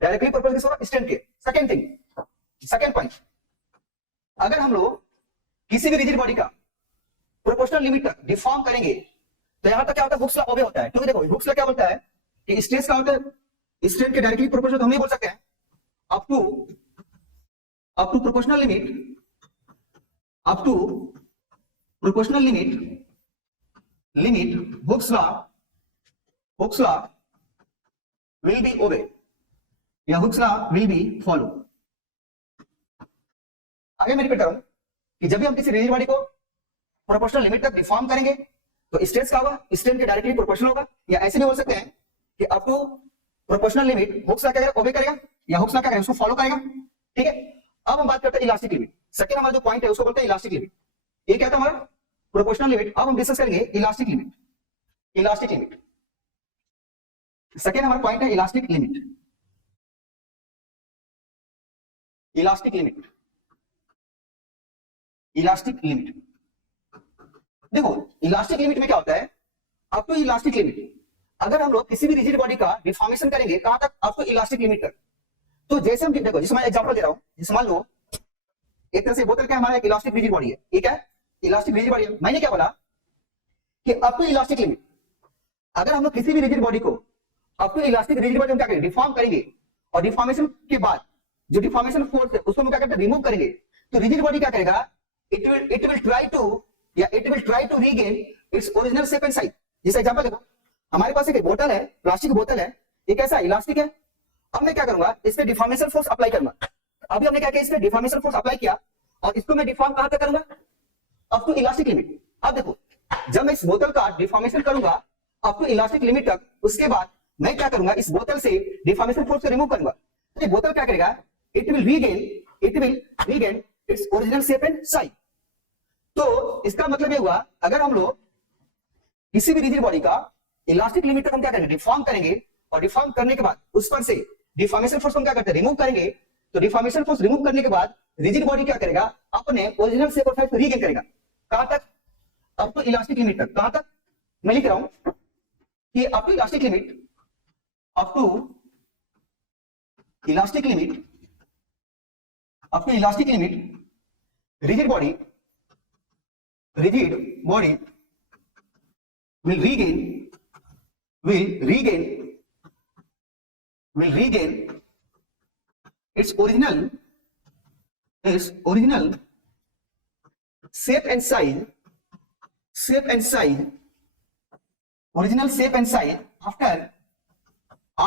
directly proportional किसके ऊपर, स्ट्रेन के। सेकंड थिंग, सेकंड पॉइंट, अगर हम लोग किसी भी रिजिड बॉडी का प्रोपोर्शनल लिमिट तक डिफॉर्म करेंगे, तो यहां तक क्या होता है, हुक्स लॉ ओबे होता है। क्योंकि देखो हुक्स लॉ क्या बोलता है कि स्ट्रेस का होता है स्ट्रेन के डायरेक्टली प्रोपोर्शनल, तो हम ये बोल सकते हैं up to proportional limit, up to proportional limit Hooke's law will be obey या Hooke's law will be follow। आगे मैं रिपीट करूं कि जब भी हम किसी रिजिड बॉडी को प्रोपोर्शनल लिमिट तक डिफॉर्म करेंगे, तो स्ट्रेस का होगा, स्ट्रेन के डायरेक्टली प्रोपोर्शनल होगा, या ऐसे भी बोल सकते हैं कि up to proportional limit Hooke's law क्या करेगा, ओबे करेगा, या हुक्स लॉ क्या करेगा, उसको फॉलो करेगा, ठीक है। अब हम बात करते हैं इलास्टिक लिमिट। सेकंड हमारा जो पॉइंट है उसको बोलते हैं इलास्टिक लिमिट। ये क्या था हमारा, प्रोपोर्शनल लिमिट। अब हम डिस्कस करेंगे elastic limit, elastic limit. Second हमारा पॉइंट है elastic limit, elastic limit, elastic limit. देखो इलास्टिक लिमिट में क्या होता है, अप टू इलास्टिक लिमिट। अगर हम लोग किसी भी रिजिड बॉडी का डिफॉर्मेशन करेंगे कहां तक? अप टू इलास्टिक लिमिट तक। तो जैसे हम देखो, जैसे मैं एग्जांपल दे रहा हूं, जैसे मान लो एक तरह से बोतल का हमारा एक इलास्टिक रिजिड बॉडी है, ठीक है, इलास्टिक रिजिड बॉडी है। मैंने क्या बोला कि अप टू इलास्टिक लिमिट, अगर हम लोग किसी भी रिजिड बॉडी को up to elastic rigid body में क्या करेंगे? डिफॉर्म करेंगे, और डिफॉर्मेशन के बाद जो डिफॉर्मेशन फोर्स है उसको हम क्या करते हैं? रिमूव करेंगे। तो रिजिड बॉडी क्या करेगा? It will try to regain its original shape and size. जैसे एग्जांपल देखो, हमारे पास एक बोतल है, प्लास्टिक बोतल है, ये कैसा इलास्टिक है। अब मैं क्या करूंगा? इस पे डिफॉर्मेशन फोर्स अप्लाई करूंगा। अभी हमने क्या किया? इस पे डिफॉर्मेशन फोर्स अप्लाई किया, और इसको मैं डिफॉर्म कहां तक करूंगा? Up to elastic limit. अब देखो, जब मैं इस बोतल का डिफॉर्मेशन करूंगा अप टू इलास्टिक लिमिट तक, उसके बाद मैं क्या करूंगा? इस बोतल से डिफॉर्मेशन फोर्स को रिमूव करूंगा। तो ये बोतल क्या करेगा? It will regain its original shape and size. तो इसका मतलब ये हुआ, अगर हम लोग किसी भी रिजिड बॉडी का इलास्टिक लिमिट तक हम क्या करेंगे? डिफॉर्म करेंगे, और डिफॉर्म करने के बाद उस पर से डिफॉर्मेशन फोर्स हम क्या करते हैं? रिमूव करेंगे। तो डिफॉर्मेशन फोर्स रिमूव करने के बाद रिजिड बॉडी क्या करेगा? अपने ओरिजिनल शेप और साइज को रीगेन करेगा। कहां तक? अप टू इलास्टिक लिमिट तक। कहां तक? मैं लिख रहा हूं कि up to elastic limit, up to elastic limit rigid body will regain its original shape and size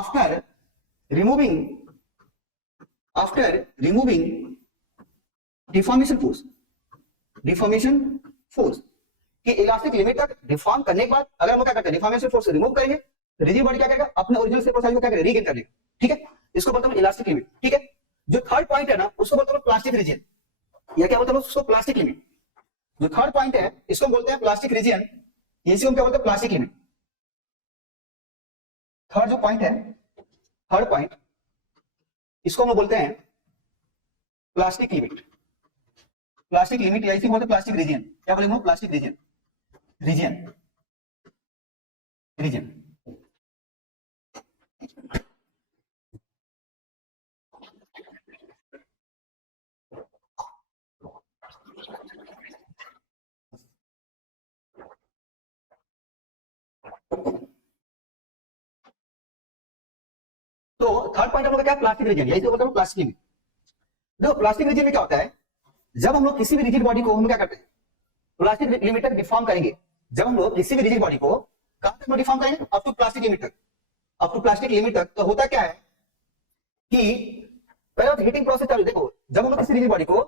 after removing deformation force कि इलास्टिक लिमिट तक डिफॉर्म करने के बाद अगर हम क्या करते हैं? डिफॉर्मेशन फोर्स रिमूव करेंगे, रिजिड बॉडी क्या करेगा? अपने ओरिजिनल शेप और साइज को क्या करेगा? रीगेन कर लेगा। ठीक है, इसको बोलते हैं इलास्टिक लिमिट। ठीक है, जो थर्ड पॉइंट है ना, उसको बोलते हैं प्लास्टिक रीजन, या क्या बोलते हैं उसको? Plastic limit. जो थर्ड पॉइंट है इसको बोलते हैं प्लास्टिक रीजन, इसी को क्या बोलते हैं? Plastic limit. थर्ड जो पॉइंट है, थर्ड पॉइंट, इसको हम बोलते हैं प्लास्टिक लिमिट। प्लास्टिक लिमिट या इसी को बोलते हैं प्लास्टिक रीजन। क्या बोलेंगे? Plastic region. तो थर्ड पॉइंट हम लोग क्या? प्लास्टिक रीजन, या इसे बोलते हैं प्लास्टिक लिमिट। देखो, प्लास्टिक रीजन में क्या होता है? जब हम लोग किसी भी रिजिड बॉडी को हम क्या करते हैं? प्लास्टिक लिमिट तक डिफॉर्म करेंगे। जब हम लोग किसी भी रिजिड बॉडी को कहां तक डिफॉर्म करेंगे? अप टू प्लास्टिक लिमिट तक। अप टू प्लास्टिक लिमिट तक। तो होता क्या है कि पहले तो हीटिंग प्रोसेस चालू। देखो, जब हम लोग किसी रिजिड बॉडी को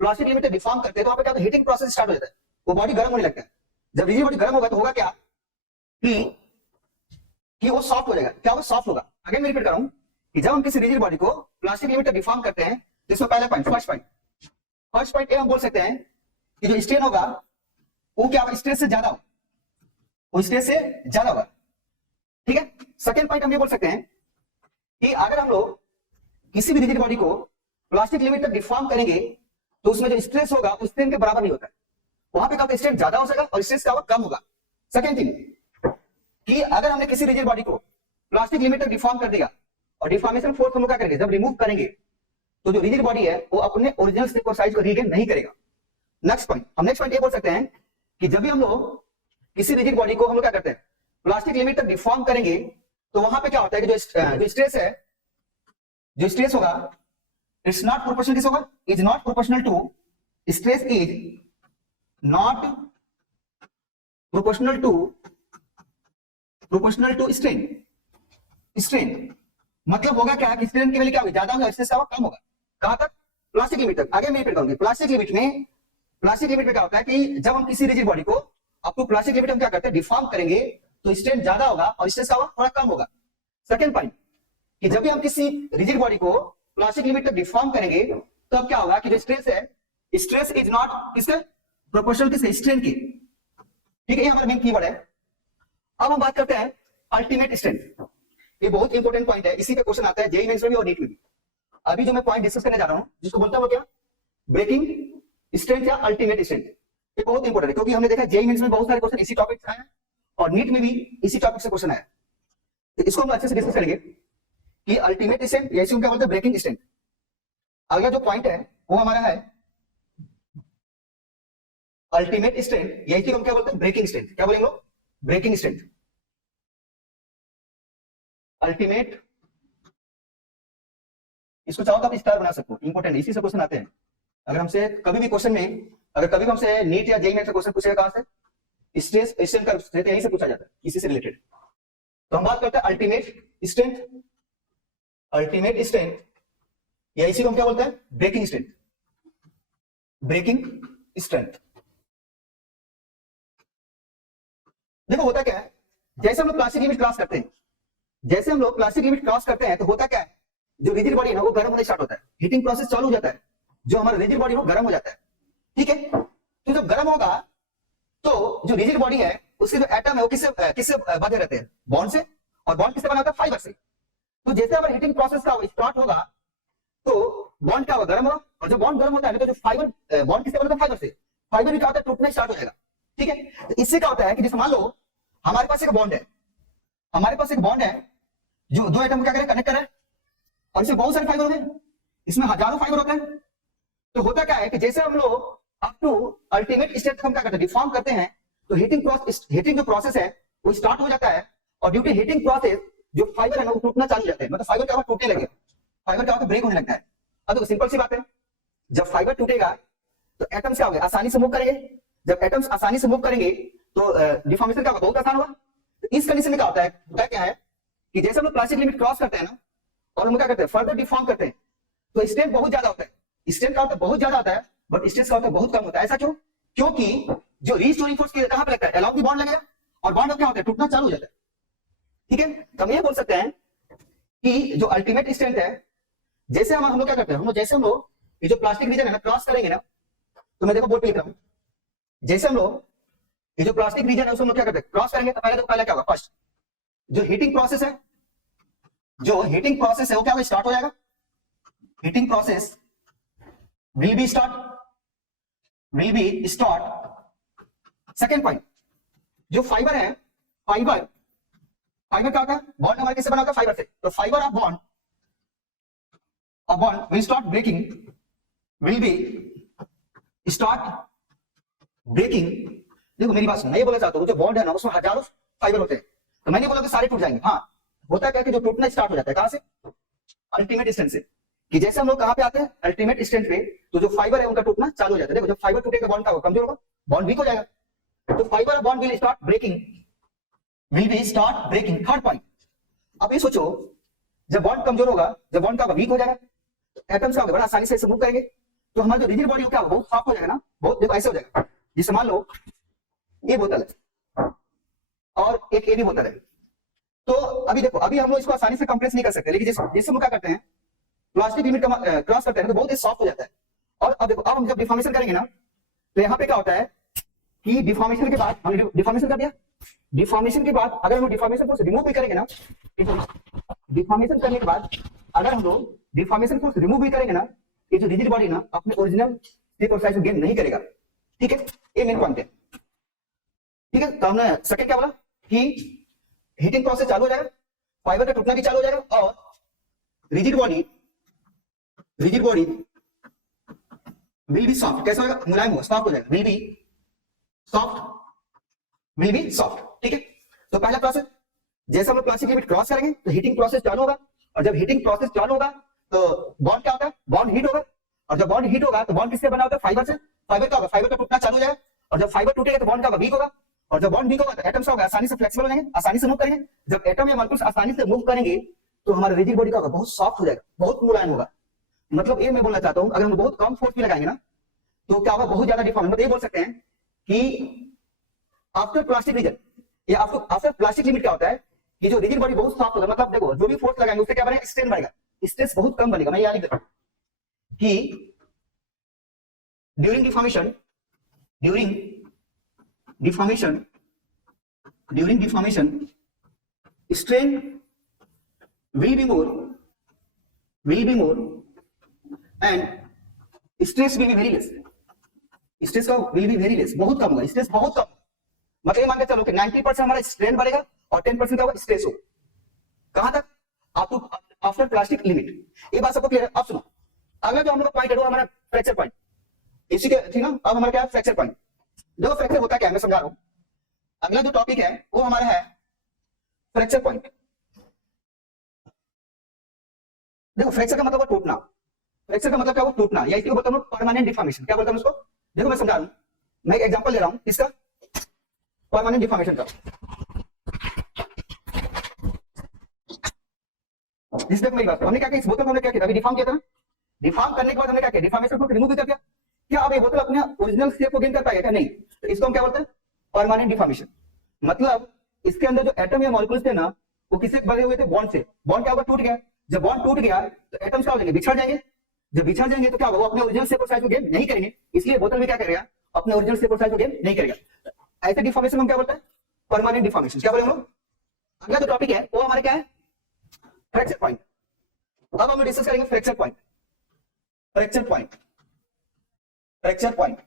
प्लास्टिक लिमिट तक डिफॉर्म करते हैं तो वहां पे क्या होता है? हीटिंग प्रोसेस स्टार्ट हो जाता है, वो बॉडी गर्म होने लगता है। जब रिजिड बॉडी गर्म होगा तो होगा क्या कि वो सॉफ्ट हो जाएगा। क्या वो सॉफ्ट होगा? अगेन मैं रिपीट कर रहा हूं कि जब हम किसी रिजिड बॉडी को प्लास्टिक लिमिट तक डिफॉर्म करते हैं तो इसमें पहला पॉइंट, फर्स्ट पॉइंट ये हम बोल सकते हैं कि जो स्ट्रेन होगा वो क्या होगा? स्ट्रेस से ज्यादा होगा, वो स्ट्रेस से ज्यादा होगा। ठीक है, सेकंड पॉइंट हम ये बोल सकते हैं कि अगर हम लोग किसी भी रिजिड बॉडी को प्लास्टिक लिमिट तक डिफॉर्म करेंगे तो उसमें जो स्ट्रेस होगा उस स्ट्रेन के बराबर नहीं होता है। वहां पे क्या स्ट्रेन ज्यादा हो जाएगा और स्ट्रेस का कम होगा। सेकंड थिंग कि अगर हमने किसी रिजिड बॉडी को प्लास्टिक लिमिट तक डिफॉर्म कर दिया और डिफॉर्मेशन फोर्स हम लोग क्या करेंगे? जब रिमूव करेंगे तो जो रिजिड बॉडी है वो अपने ओरिजिनल शेप और साइज को रीगेन नहीं करेगा। नेक्स्ट पॉइंट ये बोल सकते हैं कि जब भी हम लोग किसी रिजिड बॉडी को हम लोग क्या करते हैं? प्लास्टिक लिमिट तक डिफॉर्म करेंगे तो वहां पे क्या होता है कि जो स्ट्रेस है, जो स्ट्रेस होगा, इट्स नॉट प्रोपोर्शनल, किस होगा? Is not proportional to, stress is not proportional to strain. मतलब होगा क्या कि स्ट्रेन की वैल्यू क्या होगी? ज्यादा होगा, स्ट्रेस का कम होगा। कहां तक? प्लास्टिक लिमिट तक। आगे मैं रिपीट करूंगी, प्लास्टिक लिमिट में क्या होता है कि जब हम किसी रिजिड बॉडी को अप टू प्लास्टिक लिमिट हम क्या करते हैं? डिफॉर्म करेंगे तो स्ट्रेन ज्यादा होगा और स्ट्रेस का थोड़ा कम होगा। सेकंड पॉइंट कि जब भी हम किसी रिजिड बॉडी को प्लास्टिक लिमिट तक डिफॉर्म करेंगे तो अब क्या होगा कि जो स्ट्रेस है, स्ट्रेस इज नॉट किसके? प्रोपोर्शनल किसके? स्ट्रेन की। ठीक है, ये हमारा मेन कीवर्ड है। अब हम बात करते हैं अल्टीमेट स्ट्रेंथ। ये बहुत इंपॉर्टेंट पॉइंट है, इसी पे क्वेश्चन आता है जेईई मेंस में भी और नीट में भी। अभी जो मैं पॉइंट डिस्कस करने जा रहा हूं जिसको बोलता हूं क्या? ब्रेकिंग स्ट्रेंथ या अल्टीमेट स्ट्रेंथ। ये बहुत इंपॉर्टेंट है क्योंकि हमने देखा जेईई मेंस में बहुत सारे क्वेश्चन इसी टॉपिक से आए हैं और नीट में भी इसी टॉपिक से क्वेश्चन आया, तो इसको हम अच्छे से डिस्कस करेंगे कि अल्टीमेट स्ट्रेंथ या इसी को क्या बोलते हैं ब्रेकिंग स्ट्रेंथ। अगला जो पॉइंट है वो हमारा है अल्टीमेट स्ट्रेंथ या इसी को हम क्या बोलते हैं ब्रेकिंग स्ट्रेंथ। क्या बोलेंगे लोग? Breaking strength. अल्टीमेट, इसको चाहो तो आप स्टार बना सकते हो, इंपॉर्टेंट, इसी से क्वेश्चन आते हैं। अगर हमसे कभी भी क्वेश्चन में, अगर कभी भी हमसे नीट या जेईई में से क्वेश्चन पूछेगा कहां से, स्ट्रेस स्ट्रेंथ का यहीं से पूछा जाता है, इसी से रिलेटेड। तो हम बात करते हैं अल्टीमेट स्ट्रेंथ। अल्टीमेट स्ट्रेंथ या इसी को हम क्या बोलते हैं ब्रेकिंग स्ट्रेंथ। Breaking strength. देखो होता क्या है, जैसे हम लोग प्लास्टिक लिमिट क्रॉस करते हैं, जैसे हम लोग प्लास्टिक लिमिट क्रॉस करते हैं तो होता क्या है, जो रिजिड बॉडी है ना वो गर्म होना स्टार्ट होता है, हीटिंग प्रोसेस चालू हो जाता है, जो हमारा रिजिड बॉडी है वो गर्म हो जाता है। ठीक है, तो जब गर्म होगा तो जो रिजिड बॉडी है उसके जो एटम है वो किससे बंधे रहते हैं, बॉन्ड से, और बॉन्ड किससे बना होता है, फाइबर से। तो जैसे हमारा हीटिंग प्रोसेस का स्टार्ट होगा तो बॉन्ड क्या होगा, गर्म होगा, और जब बॉन्ड गर्म होता है तो जो फाइबर बॉन्ड किससे बना होता है, फाइबर से, फाइबर भी क्या होता है टूटना स्टार्ट हो जाएगा। ठीक है, तो इससे क्या होता है कि जैसे मान लो हमारे पास एक बॉन्ड है, हमारे पास एक बॉन्ड है जो दो एटम को क्या करे कनेक्ट करे, और इसमें बहुत सारे फाइबर होते हैं, इसमें हजारों फाइबर होते हैं। तो होता क्या है कि जैसे हम लोग अप टू अल्टीमेट स्टेट हम क्या करते हैं, डिफॉर्म करते हैं, तो हीटिंग जो प्रोसेस है वो स्टार्ट हो जाता है, और ड्यू टू हीटिंग प्रोसेस जो फाइबर है ना वो टूटना चालू हो जाता है, मतलब फाइबर क्या टूटने लगे, फाइबर क्या होता है ब्रेक होने लगता है। अब तो सिंपल सी बात है, जब फाइबर टूटेगा तो एटम्स क्या होंगे, आसानी से मूव करेंगे, जब एटम्स आसानी से मूव करेंगे तो डिफॉर्मेशन क्या होगा, बहुत आसान होगा। तो इस कंडीशन में क्या होता है कि जैसे हम लोग प्लास्टिक लिमिट क्रॉस करते हैं ना, और हम क्या करते हैं फर्दर डिफॉर्म करते हैं, तो स्ट्रेंथ बहुत ज्यादा होता है, स्ट्रेंथ का होता है बहुत ज्यादा होता है, बट स्ट्रेस का होता है बहुत कम होता है। ऐसा क्यों? क्योंकि जो रीस्टोरिंग फोर्स कहां पे लगता है, अलोंग द बॉन्ड लगेगा, और बॉन्ड क्या होता है टूटना चालू हो जाता है। ठीक है, तो हम ये बोल सकते हैं कि जो अल्टीमेट स्ट्रेंथ है, जैसे हम लोग क्या करते हैं, हम लोग जैसे हम लोग ये जो प्लास्टिक रीजन है ना क्रॉस करेंगे ना, तो मैं देखो बोर्ड पे लिख रहा हूं, जैसे हम लोग ये जो प्लास्टिक रीजन है उसको हम लोग क्या करते हैं क्रॉस करेंगे, तो पहले क्या होगा, फर्स्ट जो हीटिंग प्रोसेस है, जो हीटिंग प्रोसेस है वो क्या होगा, स्टार्ट हो जाएगा, heating process will be start। Second point, जो फाइबर है, फाइबर क्या होता है, बॉन्ड हमारे किससे बना होता है, फाइबर से, तो fibre of bond will start breaking, will be start breaking। देखो मेरी बात सुनो, मैं ये बोलना चाहता हूँ जो बॉन्ड है ना उसमें हजारों फाइबर होते हैं, तो मैंने बोला कि सारे टूट जाएंगे, हाँ होता क्या है कि जो टूटना स्टार्ट हो जाता है कहां से, अल्टीमेट स्ट्रेंथ से, कि जैसे हम लोग कहां पे आते हैं अल्टीमेट स्ट्रेंथ पे, तो जो फाइबर है उनका टूटना चालू हो जाता है। देखो जब फाइबर टूटेगा बॉन्ड का कमजोर होगा, बॉन्ड वीक हो जाएगा, तो fibre bond will start breaking, third point. अब ये सोचो जब बॉन्ड कमजोर होगा, जब बॉन्ड का वीक हो जाएगा, एटम्स का बड़ा आसानी से मूव करेंगे, तो हमारा जो रिजिड बॉडी क्या होगा, बहुत सॉफ्ट हो जाएगा ना, बहुत देखो ऐसे हो जाएगा, जिससे मान लो ये बोतल है और एक ये भी बोतल है, तो अभी देखो अभी हम लोग इसको आसानी से कंप्रेस नहीं कर सकते, लेकिन जिससे हम क्या करते हैं प्लास्टिक लिमिट क्रॉस करते हैं तो बहुत ही सॉफ्ट हो जाता है। और अब देखो अब हम जब डिफॉर्मेशन करेंगे ना, तो यहाँ पे क्या होता है कि डिफॉर्मेशन के बाद हमने डिफॉर्मेशन कर दिया, डिफॉर्मेशन के बाद अगर हम डिफॉर्मेशन को रिमूव भी करेंगे ना, डिफॉर्मेशन करने के बाद अगर हम लोग डिफॉर्मेशन को रिमूव भी करेंगे ना, ये जो रिजिड बॉडी ना अपने ओरिजिनल शेप और साइज को गेन नहीं करेगा। ठीक है, ये मेन पॉइंट है। ठीक है, तो हमने सेकंड क्या बोला कि हीटिंग प्रोसेस चालू हो जाएगा, फाइबर का टूटना भी चालू हो जाएगा, और rigid body will be soft. कैसा होगा, मुलायम होगा, सॉफ्ट हो जाएगा, विल बी सॉफ्ट। ठीक है, तो पहला प्रोसेस जैसे हम लोग प्लास्टिक लिमिट क्रॉस करेंगे तो हीटिंग प्रोसेस चालू होगा, और जब हीटिंग प्रोसेस चालू होगा तो बॉन्ड क्या होता है, बॉन्ड हीट होगा, और जब बॉन्ड हीट होगा तो बॉन्ड किससे बना होता है, फाइबर से, फाइबर क्या होगा, फाइबर का टूटना चालू हो जाएगा, और जब फाइबर टूटेगा तो बॉन्ड का वीक होगा, और जब बॉन्ड वीक होगा तो एटम्स होगा आसानी से फ्लेक्सिबल हो जाएंगे, आसानी से मूव करेंगे। जब एटम या मॉलिक्यूल्स आसानी से मूव करेंगे तो हमारा रिजिड बॉडी का होगा बहुत सॉफ्ट हो जाएगा, बहुत मुलायम होगा। मतलब ये मैं बोलना चाहता हूं अगर हम बहुत कम फोर्स भी लगाएंगे ना तो क्या होगा, बहुत ज्यादा डिफॉर्म। मतलब ये बोल सकते हैं कि आफ्टर प्लास्टिक रीजन या आफ्टर प्लास्टिक लिमिट क्या होता है कि जो रिजिड बॉडी बहुत सॉफ्ट होगा, मतलब देखो जो भी फोर्स लगाएंगे उससे क्या बनेगा, स्ट्रेन बढ़ेगा, स्ट्रेस बहुत कम बनेगा। मैं याद लिख रहा हूं कि during deformation strain will be more and stress will be very less। Stress का will be very less, बहुत कम होगा, स्ट्रेस बहुत कम। मतलब ये मान के चलो कि 90% हमारा स्ट्रेन बढ़ेगा और 10% क्या होगा, स्ट्रेस होगा। कहां तक, आफ्टर प्लास्टिक लिमिट। ये बात सबको क्लियर है। अब सुनो, अगला जो हम लोग पॉइंट है वो हमारा फ्रैक्चर पॉइंट। इसी के ठीक ना, अब हमारा क्या है, फ्रैक्चर पॉइंट। देखो फ्रैक्चर होता क्या है मैं समझा रहा हूं। अगला जो टॉपिक है वो हमारा है फ्रैक्चर पॉइंट। देखो फ्रैक्चर का मतलब है टूटना। फ्रैक्चर का मतलब क्या, वो टूटना, या इसको बोलते हैं परमानेंट डिफॉर्मेशन। क्या बोलते हैं उसको, देखो मैं समझा रहा हूं। मैं एक एग्जांपल ले रहा हूं इसका, परमानेंट डिफॉर्मेशन का। इस देखो मेरी बात, हमने क्या किया, इस बोतल को हमने क्या किया, अभी डिफॉर्म किया था ना। डिफॉर्म करने के बाद हमने क्या किया, डिफॉर्मेशन को रिमूव कर दिया। क्या अब ये बोतल अपने ओरिजिनल शेप को गेन कर पाएगा क्या, नहीं। तो इसको हम क्या बोलते हैं, परमानेंट डिफॉर्मेशन। मतलब इसके अंदर जो एटम या मॉलिक्यूल्स थे ना, वो किससे बने हुए थे, बॉन्ड से। बॉन्ड क्या होगा, टूट गया। जब बॉन्ड टूट गया तो एटम्स क्या हो जाएंगे, बिछड़ जाएंगे। जब बिछड़ जाएंगे तो क्या होगा, वो अपने ओरिजिनल शेप और साइज को गेन नहीं करेंगे। इसलिए बोतल में क्या करेगा, अपने ओरिजिनल शेप और साइज को गेन नहीं करेगा। ऐसे डिफॉर्मेशन हम क्या बोलते हैं, परमानेंट डिफॉर्मेशन। क्या बोले हम लोग। अगला जो टॉपिक है वो हमारे क्या है, फ्रैक्चर पॉइंट। अब हम डिस्कस करेंगे fracture point. Fracture point, fracture point,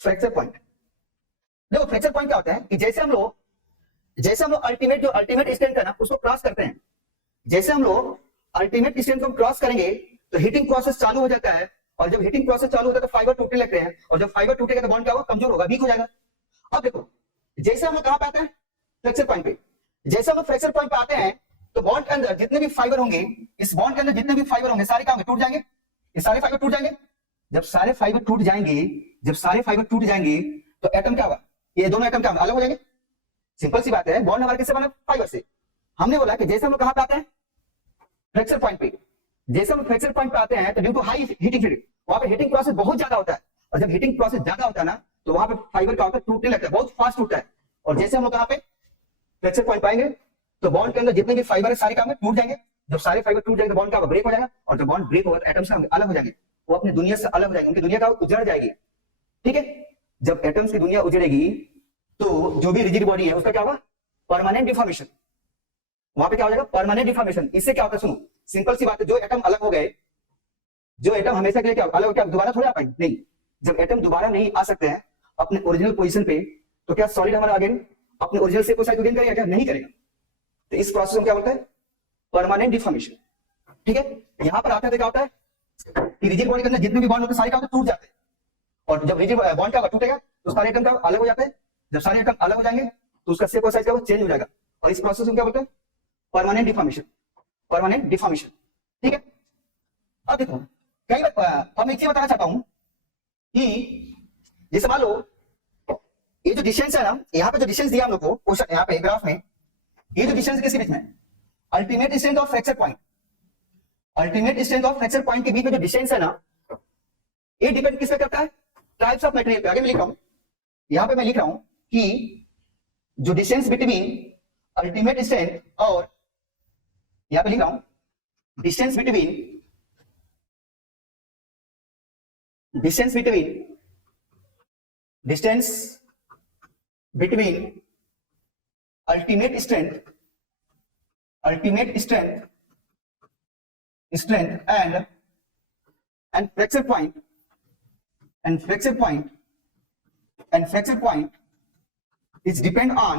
fracture point. देखो फ्रैक्चर पॉइंट क्या होता है कि जैसे हम लोग अल्टीमेट जो अल्टीमेट स्टेट है ना उसको क्रॉस करते हैं। जैसे हम लोग अल्टीमेट स्टेट को क्रॉस करेंगे तो हीटिंग प्रोसेस चालू हो जाता है, और जब हीटिंग प्रोसेस चालू होता है तो फाइबर टूटने लगते हैं, और जब फाइबर टूटेगा तो बॉन्ड क्या होगा, कमजोर होगा, वीक हो जाएगा। अब देखो जैसे हम लोग कहां पे आते हैं, फ्रैक्चर पॉइंट पे। जैसे हम लोग फ्रैक्चर पॉइंट पे आते हैं तो बॉन्ड के अंदर जितने भी फाइबर होंगे, इस बॉन्ड के अंदर जितने भी फाइबर होंगे सारे क्या होंगे, टूट जाएंगे। ये सारे फाइबर टूट जाएंगे। जब सारे फाइबर टूट जाएंगे, जब सारे फाइबर टूट जाएंगे तो एटम क्या होगा, ये दोनों एटम क्या अलग हो जाएंगे। सिंपल सी बात है, बॉन्ड हमारे किससे बना, फाइबर से। हमने बोला कि जैसे हम लोग कहां पे आते हैं, फ्रैक्चर पॉइंट पे। जैसे हम फ्रैक्चर पॉइंट पे आते हैं तो due to high heating period, वहां पे हीटिंग प्रोसेस बहुत ज्यादा होता है, और जब हीटिंग प्रोसेस ज्यादा होता है ना तो वहां पे फाइबर का टूटने लगता है, बहुत फास्ट टूटता है। और जैसे हम लोग कहां पे फ्रैक्चर पॉइंट पाएंगे तो बॉन्ड के अंदर जितने भी फाइबर है सारे काम में टूट जाएंगे। जब सारे फाइबर टूट जाएंगे तो बॉन्ड का ब्रेक हो जाएगा, और जब बॉन्ड ब्रेक होगा तो एटम्स अलग हो जाएंगे, वो अपनी दुनिया से अलग हो जाएंगे, उनकी दुनिया का उजड़ जाएगी। ठीक है, जब एटम्स की दुनिया उजड़ेगी तो जो भी रिजिड बॉडी है उसका क्या होगा, परमानेंट डिफॉर्मेशन। वहां पे क्या हो जाएगा, परमानेंट डिफॉर्मेशन। इससे क्या होता है, सुनो सिंपल सी बात है, जो एटम अलग हो गए, जो एटम हमेशा के लिए क्या अलग हो, क्या दोबारा थोड़ी आ पाएंगे, नहीं। जब एटम दोबारा नहीं आ सकते हैं अपने ओरिजिनल पोजीशन पे, तो क्या सॉलिड हमारा अगेन अपने ओरिजिनल शेप को साइज गेन करेगा क्या, नहीं करेगा। तो इस प्रोसेस को क्या बोलते हैं, परमानेंट डिफॉर्मेशन। ठीक है, यहां पर आते हैं तो क्या होता है कि रिजिड बॉडी के अंदर जितने भी बॉन्ड होते हैं सारे क्या होते हैं, टूट जाते हैं। और जब रिजिड बॉन्ड क्या टूटेगा तो सारे एटम क्या अलग हो जाते हैं। जब सारे एटम अलग हो जाएंगे तो उसका शेप और साइज क्या चेंज हो जाएगा, और इस प्रोसेस को क्या बोलते हैं, परमानेंट डिफॉर्मेशन। Permanent deformation. ठीक है, अब देखो कई बार हम एक चीज बताना चाहता हूं कि जैसे मान लो ये जो डिस्टेंस है ना, यहाँ पे जो डिस्टेंस दिया हम लोग को क्वेश्चन, यहाँ पे ग्राफ में ये जो डिस्टेंस किसके बीच में, ultimate strength of fracture point, ultimate strength of fracture point के बीच में जो डिस्टेंस है ना, ये डिपेंड किस पे करता है, टाइप्स ऑफ मटेरियल पे। आगे मैं लिख रहा हूं, यहां पे मैं लिख रहा हूं कि जो डिस्टेंस बिटवीन अल्टीमेट स्ट्रेंथ और, यहां पे लिख रहा हूं distance between ultimate strength and fracture point is depend on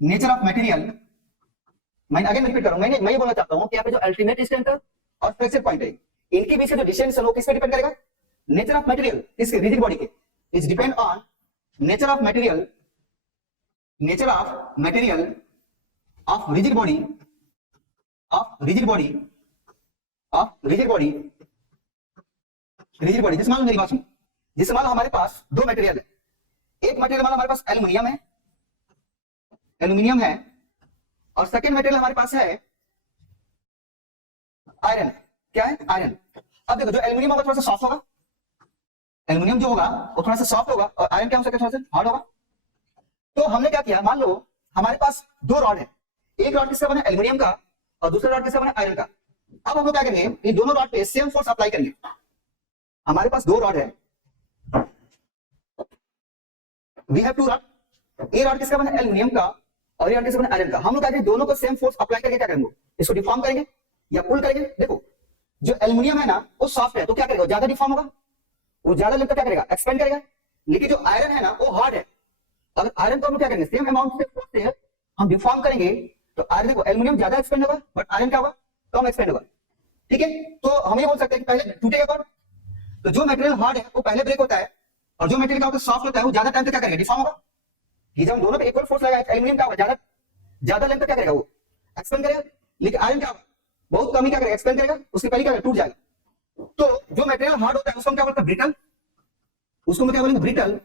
nature of material। मैं अगेन रिपीट कर रहा हूं, मैं ये बोलना चाहता हूं कि यहाँ पे जो अल्टीमेट स्ट्रेंथ और फ्रैक्चर पॉइंट है, इनके बीच का जो डिस्टेंस है वो किस पे डिपेंड करेगा, नेचर ऑफ मटेरियल, इसके रिजिड बॉडी के, is depend on nature of material of rigid body जैसे मान लो मेरी बात सुनो, जैसे मान लो हमारे पास दो मटेरियल है, एक मटेरियल मान लो हमारे पास एल्यूमिनियम है, और सेकेंड मटेरियल हमारे पास है आयरन। क्या है, आयरन। अब देखो जो एल्यूमिनियम होगा थोड़ा सा सॉफ्ट होगा, एल्यूमिनियम जो होगा वो थोड़ा सा सॉफ्ट होगा, और आयरन क्या हो सकता है, थोड़ा सा हार्ड होगा। तो हमने क्या किया, मान लो हमारे पास दो रॉड है, एक रॉड किसका बना, एल्यूमिनियम का, और दूसरा रॉड किसका बना, आयरन का। अब हम लोग क्या करेंगे, ये दोनों रॉड पे सेम फोर्स अप्लाई करेंगे। हमारे पास दो रॉड है, वी हैव टू रॉड, ये रॉड किसका बना, एल्यूमिनियम का, और ये रॉड किसका बना, आयरन का। हम लोग क्या करेंगे, दोनों को सेम फोर्स अप्लाई करके क्या करेंगे, इसको डिफॉर्म करेंगे या पुल करेंगे। देखो जो एल्यूमिनियम है ना वो सॉफ्ट है, तो क्या करेगा, ज्यादा डिफॉर्म होगा, वो ज्यादा लेंथ तक क्या करेगा, एक्सपेंड करेगा। लेकिन जो आयरन है ना वो हार्ड है, अगर आयरन को हम क्या करेंगे, सेम अमाउंट से फोर्स से हम डिफॉर्म करेंगे, तो आयरन देखो एल्यूमिनियम ज्यादा एक्सपेंड होगा बट आयरन क्या होगा, कम एक्सपेंड होगा। ठीक है, तो हम ये बोल सकते हैं कि पहले टूटेगा कौन, तो जो मटेरियल हार्ड है वो पहले ब्रेक होता है, और जो मटेरियल क्या होता है सॉफ्ट होता है वो ज्यादा टाइम तक क्या करेगा, डिफॉर्म होगा। कि जब हम दोनों पे इक्वल फोर्स लगाए एल्यूमिनियम क्या होगा, ज्यादा ज्यादा लेंथ तक क्या करेगा, वो एक्सपेंड करेगा। लेकिन आयरन क्या होगा, बहुत कम ही क्या करेगा, एक्सपेंड करेगा, उसके पहले क्या टूट जाएगा। तो जो मटेरियल हार्ड होता है उसको हम क्या बोलते हैं, ब्रिटल, उसको हम क्या बोलेंगे, ब्रिटल।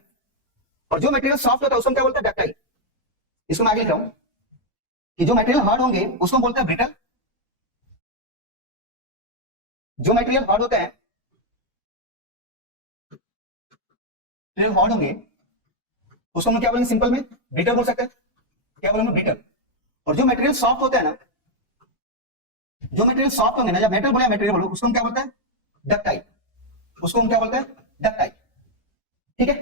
और जो मटेरियल सॉफ्ट होता है उसको हम क्या बोलते हैं, डक्टाइल। इसको मैं आगे लिख रहा हूं कि जो मटेरियल हार्ड होंगे उसको हम बोलते हैं ब्रिटल, जो मटेरियल हार्ड होता है, मटेरियल हार्ड होंगे उसको हम क्या बोलेंगे, सिंपल में ब्रिटल बोल सकते हैं, क्या बोलेंगे, ब्रिटल। और जो मटेरियल सॉफ्ट होता है ना, जो मटेरियल सॉफ्ट होंगे ना, जब मेटल बोले मटेरियल बोलो, उसको हम क्या बोलते हैं, डक्टाइल, उसको हम क्या बोलते हैं, डक्टाइल। ठीक है,